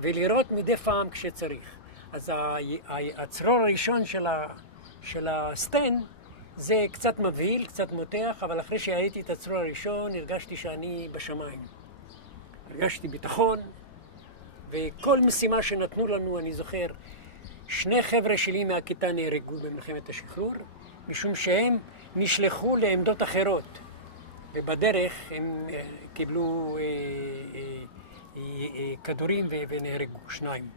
ולירות מדי פעם כשצריך. אז הצרור הראשון של הסטן זה קצת מבהיל, קצת מותח, אבל אחרי שהייתי את הצרור הראשון הרגשתי שאני בשמיים. הרגשתי ביטחון, וכל משימה שנתנו לנו, אני זוכר, 2 חבר'ה שלי מהכיתה נהרגו במלחמת השחרור, משום שהם נשלחו לעמדות אחרות, ובדרך הם קיבלו כדורים ונהרגו 2.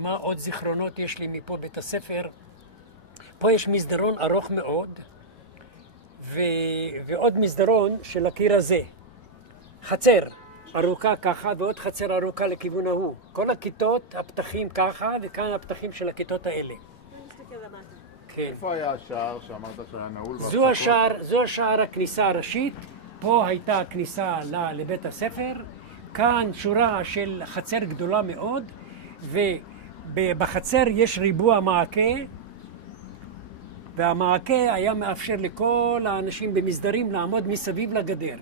מה עוד זיכרונות יש לי מפה בית הספר? פה יש מסדרון ארוך מאוד, ועוד מסדרון של הקיר הזה. חצר ארוכה ככה, ועוד חצר ארוכה לכיוון ההוא. כל הכיתות, הפתחים ככה, וכאן הפתחים של הכיתות האלה. נסתכל למטה. כן. איפה היה השער שאמרת שהיה נעול? זו השער הכניסה הראשית. פה הייתה הכניסה לבית הספר. כאן שורה של חצר גדולה מאוד, ובחצר יש ריבוע מעקה, והמעקה היה מאפשר לכל האנשים במסדרים לעמוד מסביב לגדר.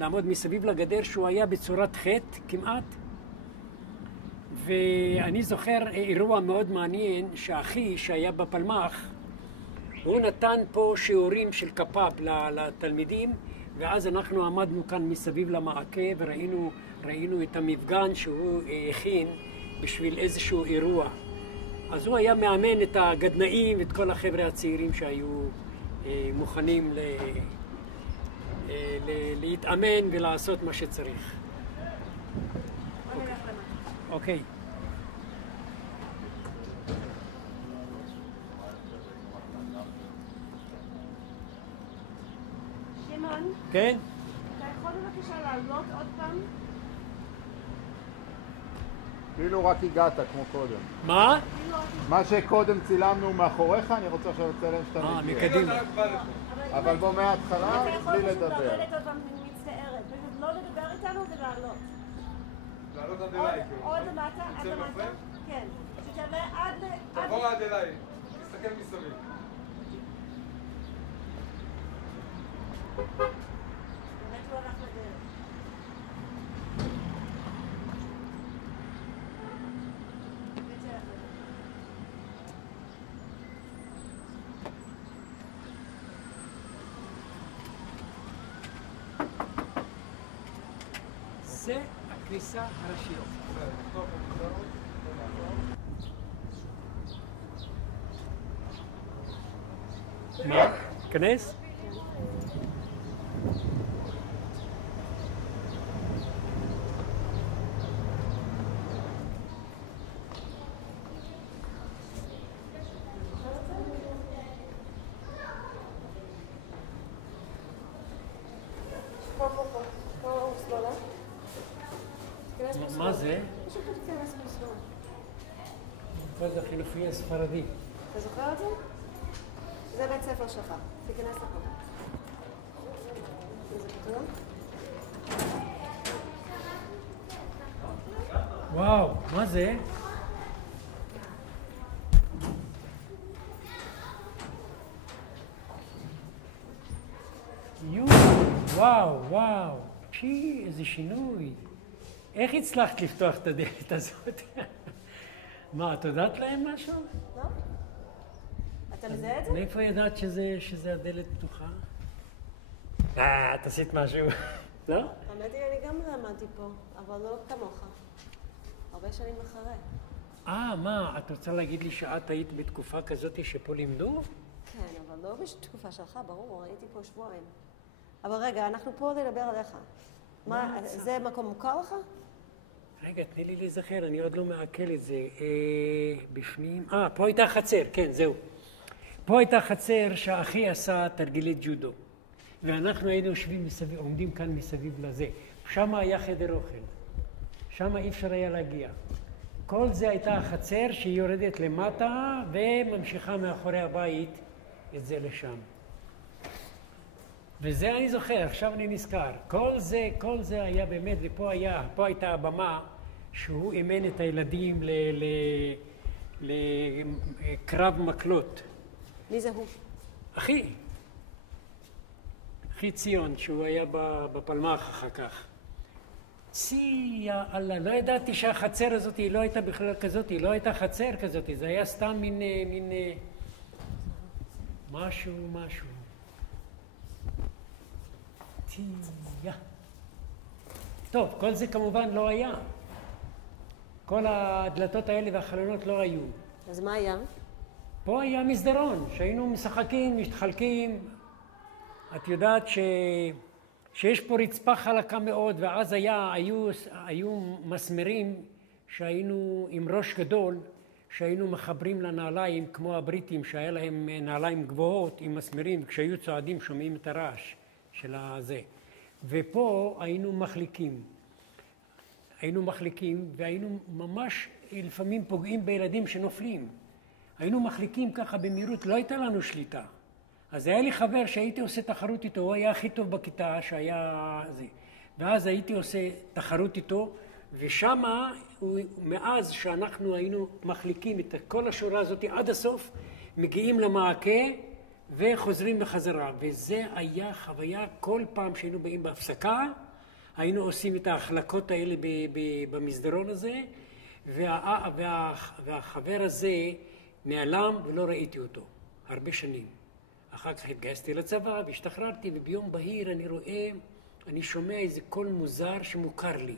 לעמוד מסביב לגדר שהוא היה בצורת חטא כמעט. ואני זוכר אירוע מאוד מעניין שאחי שהיה בפלמ"ח, הוא נתן פה שיעורים של קפ"פ לתלמידים, ואז אנחנו עמדנו כאן מסביב למעקה וראינו את המפגן שהוא הכין בשביל איזשהו אירוע. אז הוא היה מאמן את הגדנאים ואת כל החבר'ה הצעירים שהיו מוכנים להתאמן ולעשות מה שצריך. אוקיי. שמעון? כן? אתה יכול בבקשה לעלות עוד פעם? כאילו רק הגעת כמו קודם. מה? מה שקודם צילמנו מאחוריך, אני רוצה עכשיו לצלם שאתה מגיע. מקדימה. אבל בוא מההתחלה, בלי לדבר. אתה יכול לרדת עוד פעם, אני מצטערת. פשוט לא לדבר איתנו ולעלות. לעלות עד אליי. עוד למטה, עד למטה. כן. שתעלה עד... תעבור עד אליי. תסתכל מסביב. באמת הוא הלך לדרך. זה הכניסה הראשית. מה? כנס? מה זה? זה החילופי הספרדי. אתה זוכר את זה? זה בית ספר שלך. תיכנס לפה. זה פתוח? וואו, מה זה? וואו. איזה שינוי. איך הצלחת לפתוח את הדלת הזאת? מה, את יודעת להם משהו? לא. אתה מזהה את זה? מאיפה ידעת שזה הדלת פתוחה? את עשית משהו, לא? האמת היא, אני גם למדתי פה, אבל לא כמוך. הרבה שנים אחרי. מה, את רוצה להגיד לי שאת היית בתקופה כזאת שפה לימדו? כן, אבל לא בתקופה שלך, ברור, הייתי פה שבועיים. אבל רגע, אנחנו פה לדבר עליך. מה, זה מקום מוכר לך? רגע, תני לי להיזכר, אני עוד לא מעכל את זה. בפנים... פה הייתה חצר, כן, זהו. פה הייתה חצר שהאחי עשה תרגילי ג'ודו. ואנחנו היינו יושבים מסביב, עומדים כאן מסביב לזה. שם היה חדר אוכל. שם אי אפשר היה להגיע. כל זה הייתה החצר שהיא יורדת למטה וממשיכה מאחורי הבית את זה לשם. וזה אני זוכר, עכשיו אני נזכר. כל זה היה באמת, ופה הייתה הבמה שהוא אימן את הילדים לקרב מקלות. מי זה הוא? אחי ציון, שהוא היה בפלמ"ח אחר כך. יאללה, לא ידעתי שהחצר הזאת היא לא הייתה בכלל כזאת, היא לא הייתה חצר כזאת, זה היה סתם מין משהו. טוב, כל זה כמובן לא היה. כל הדלתות האלה והחלונות לא היו. אז מה היה? פה היה מסדרון, שהיינו משחקים, מתחלקים. את יודעת שיש פה רצפה חלקה מאוד, ואז היו מסמרים שהיינו עם ראש גדול, שהיינו מחברים לנעליים, כמו הבריטים, שהיה להם נעליים גבוהות עם מסמרים, וכשהיו צועדים שומעים את הרעש של הזה. ופה היינו מחליקים, והיינו ממש לפעמים פוגעים בילדים שנופלים. היינו מחליקים ככה במהירות, לא הייתה לנו שליטה. אז היה לי חבר שהייתי עושה תחרות איתו, הוא היה הכי טוב בכיתה שהיה זה. ואז הייתי עושה תחרות איתו, ושמה, מאז שאנחנו היינו מחליקים את כל השורה הזאת עד הסוף, מגיעים למעקה וחוזרים בחזרה. וזה היה חוויה כל פעם שהיינו באים בהפסקה, היינו עושים את ההחלקות האלה במסדרון הזה, והחבר הזה נעלם ולא ראיתי אותו הרבה שנים. אחר כך התגייסתי לצבא והשתחררתי, וביום בהיר אני שומע איזה קול מוזר שמוכר לי.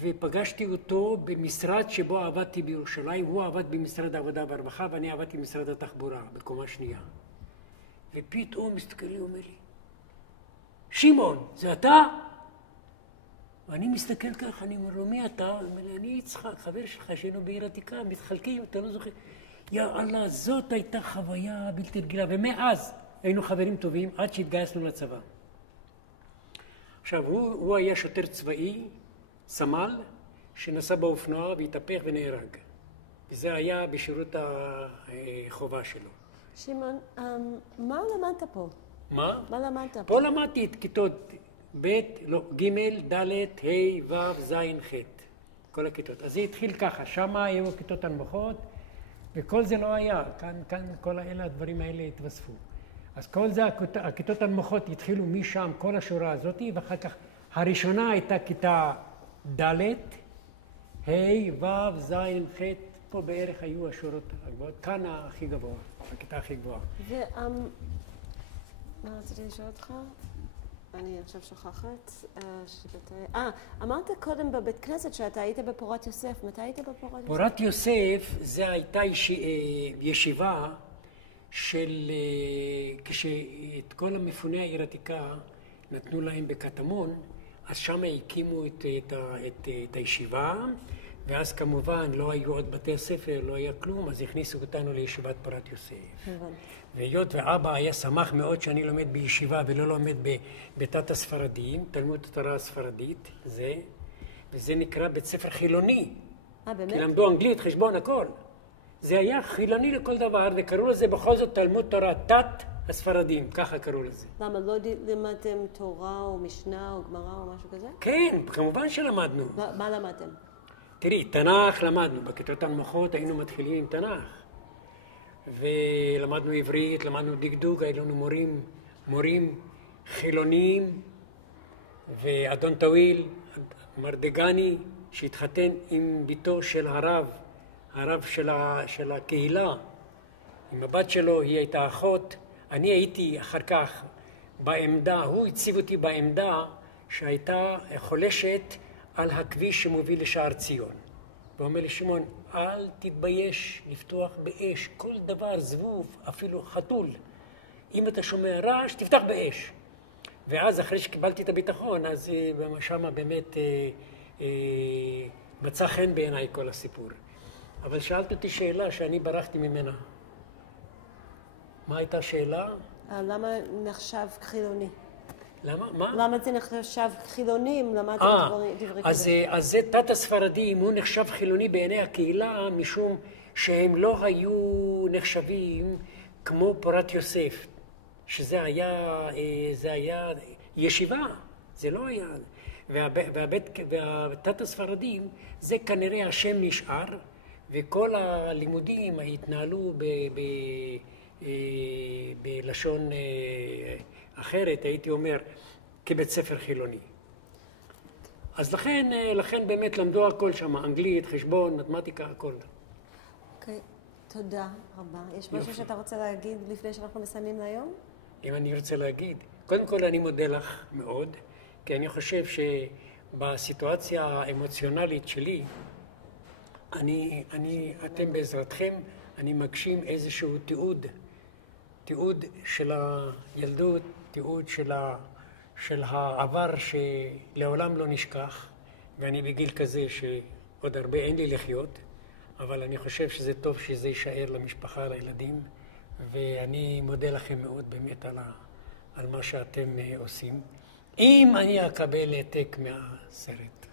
ופגשתי אותו במשרד שבו עבדתי בירושלים. הוא עבד במשרד העבודה והרווחה ואני עבדתי במשרד התחבורה, בקומה שנייה. ופתאום מסתכל לי, אומר לי, שמעון, זה אתה? ואני מסתכל ככה, אני אומר לו, מי אתה? הוא אומר לי, אני יצחק, חבר שלך שהיינו בעיר עתיקה, מתחלקים, אתה לא זוכר. יא אללה, זאת הייתה חוויה בלתי רגילה, ומאז היינו חברים טובים עד שהתגייסנו לצבא. עכשיו, הוא היה שוטר צבאי, סמל, שנסע באופנוע והתהפך ונהרג. וזה היה בשירות החובה שלו. שמעון, מה למדת פה? מה? מה למדת? פה למדתי את כיתות ב', לא, ג', ד', ה', ו', ז', ח'. כל הכיתות. אז זה התחיל ככה, שם היו כיתות הנמוכות, וכל זה לא היה. כאן כל הדברים האלה התווספו. אז כל זה, הכיתות הנמוכות התחילו משם, כל השורה הזאת, ואחר כך הראשונה הייתה כיתה ד', ה', ו', ז', ח', פה בערך היו השורות הגבוהות. כאן הכי גבוה, הכיתה הכי גבוהה. מה רציתי לשאול אותך? אני עכשיו שוכחת. אמרת קודם בבית כנסת שאתה היית בפורת יוסף. מתי היית בפורת יוסף? פורת יוסף זה הייתה ישיבה של כשאת כל המפוני העיר עתיקה נתנו להם בקטמון, אז שם הקימו את הישיבה, ואז כמובן לא היו עוד בתי הספר, לא היה כלום, אז הכניסו אותנו לישיבת פורת יוסף. והיות ואבא היה שמח מאוד שאני לומד בישיבה ולא לומד בתת הספרדים, תלמוד התורה הספרדית, וזה נקרא בית ספר חילוני. באמת? כי למדו אנגלית, חשבון, הכל. זה היה חילוני לכל דבר, וקראו לזה בכל זאת תלמוד תורה תת הספרדים, ככה קראו לזה. למה, לא למדתם תורה או משנה או גמרא או משהו כזה? כן, כמובן שלמדנו. מה למדתם? תראי, תנ"ך למדנו, בכיתות הנמוכות היינו מתחילים עם תנ"ך. ולמדנו עברית, למדנו דקדוק, היו לנו מורים חילוניים, ואדון טוויל, מרדגני, שהתחתן עם ביתו של הרב של הקהילה, עם הבת שלו, היא הייתה אחות. אני הייתי אחר כך בעמדה, הוא הציב אותי בעמדה שהייתה חולשת על הכביש שמוביל לשער ציון. ואומר לי, שמעון, אל תתבייש לפתוח באש, כל דבר, זבוב, אפילו חתול. אם אתה שומע רעש, תפתח באש. ואז אחרי שקיבלתי את הביטחון, אז שם באמת מצא חן בעיניי כל הסיפור. אבל שאלת אותי שאלה שאני ברחתי ממנה. מה הייתה השאלה? למה נחשב חילוני? למה? מה? למה זה נחשב חילוני אם למדתם דברי כזה? אז זה תת הספרדים, הוא נחשב חילוני בעיני הקהילה, משום שהם לא היו נחשבים כמו פורת יוסף, שזה היה ישיבה, זה לא היה. והתת הספרדים, זה כנראה השם נשאר, וכל הלימודים התנהלו בלשון אחרת, הייתי אומר, כבית ספר חילוני. אז לכן באמת למדו הכל שם, אנגלית, חשבון, מתמטיקה, הכל. אוקיי, תודה רבה. יש משהו שאתה רוצה להגיד לפני שאנחנו מסיימים להיום? אם אני רוצה להגיד, קודם כל אני מודה לך מאוד, כי אני חושב שבסיטואציה האמוציונלית שלי, אתם בעזרתכם, אני מגשים איזשהו תיעוד של הילדות, תיעוד של העבר שלעולם לא נשכח, ואני בגיל כזה שעוד הרבה אין לי לחיות, אבל אני חושב שזה טוב שזה יישאר למשפחה, לילדים, ואני מודה לכם מאוד באמת על מה שאתם עושים. אם אני אקבל העתק מהסרט.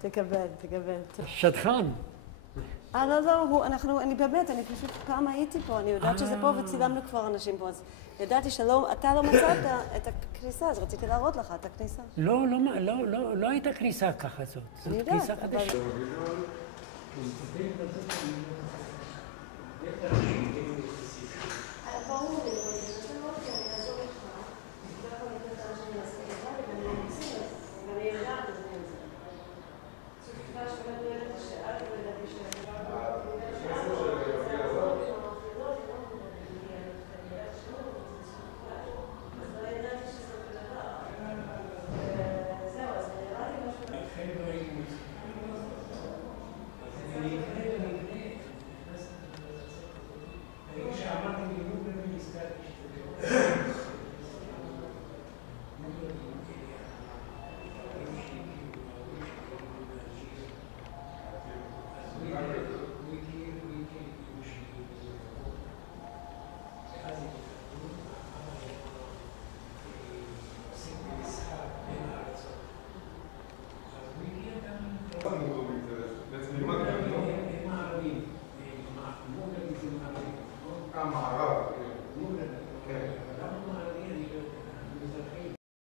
תקבל. שדכן. לא, אני פשוט פעם הייתי פה, אני יודעת שזה פה וצילמנו כבר אנשים פה, אז ידעתי אתה לא מצאת את הכניסה, אז רציתי להראות לך את הכניסה. לא הייתה כניסה ככה זאת, זאת כניסה חדשה.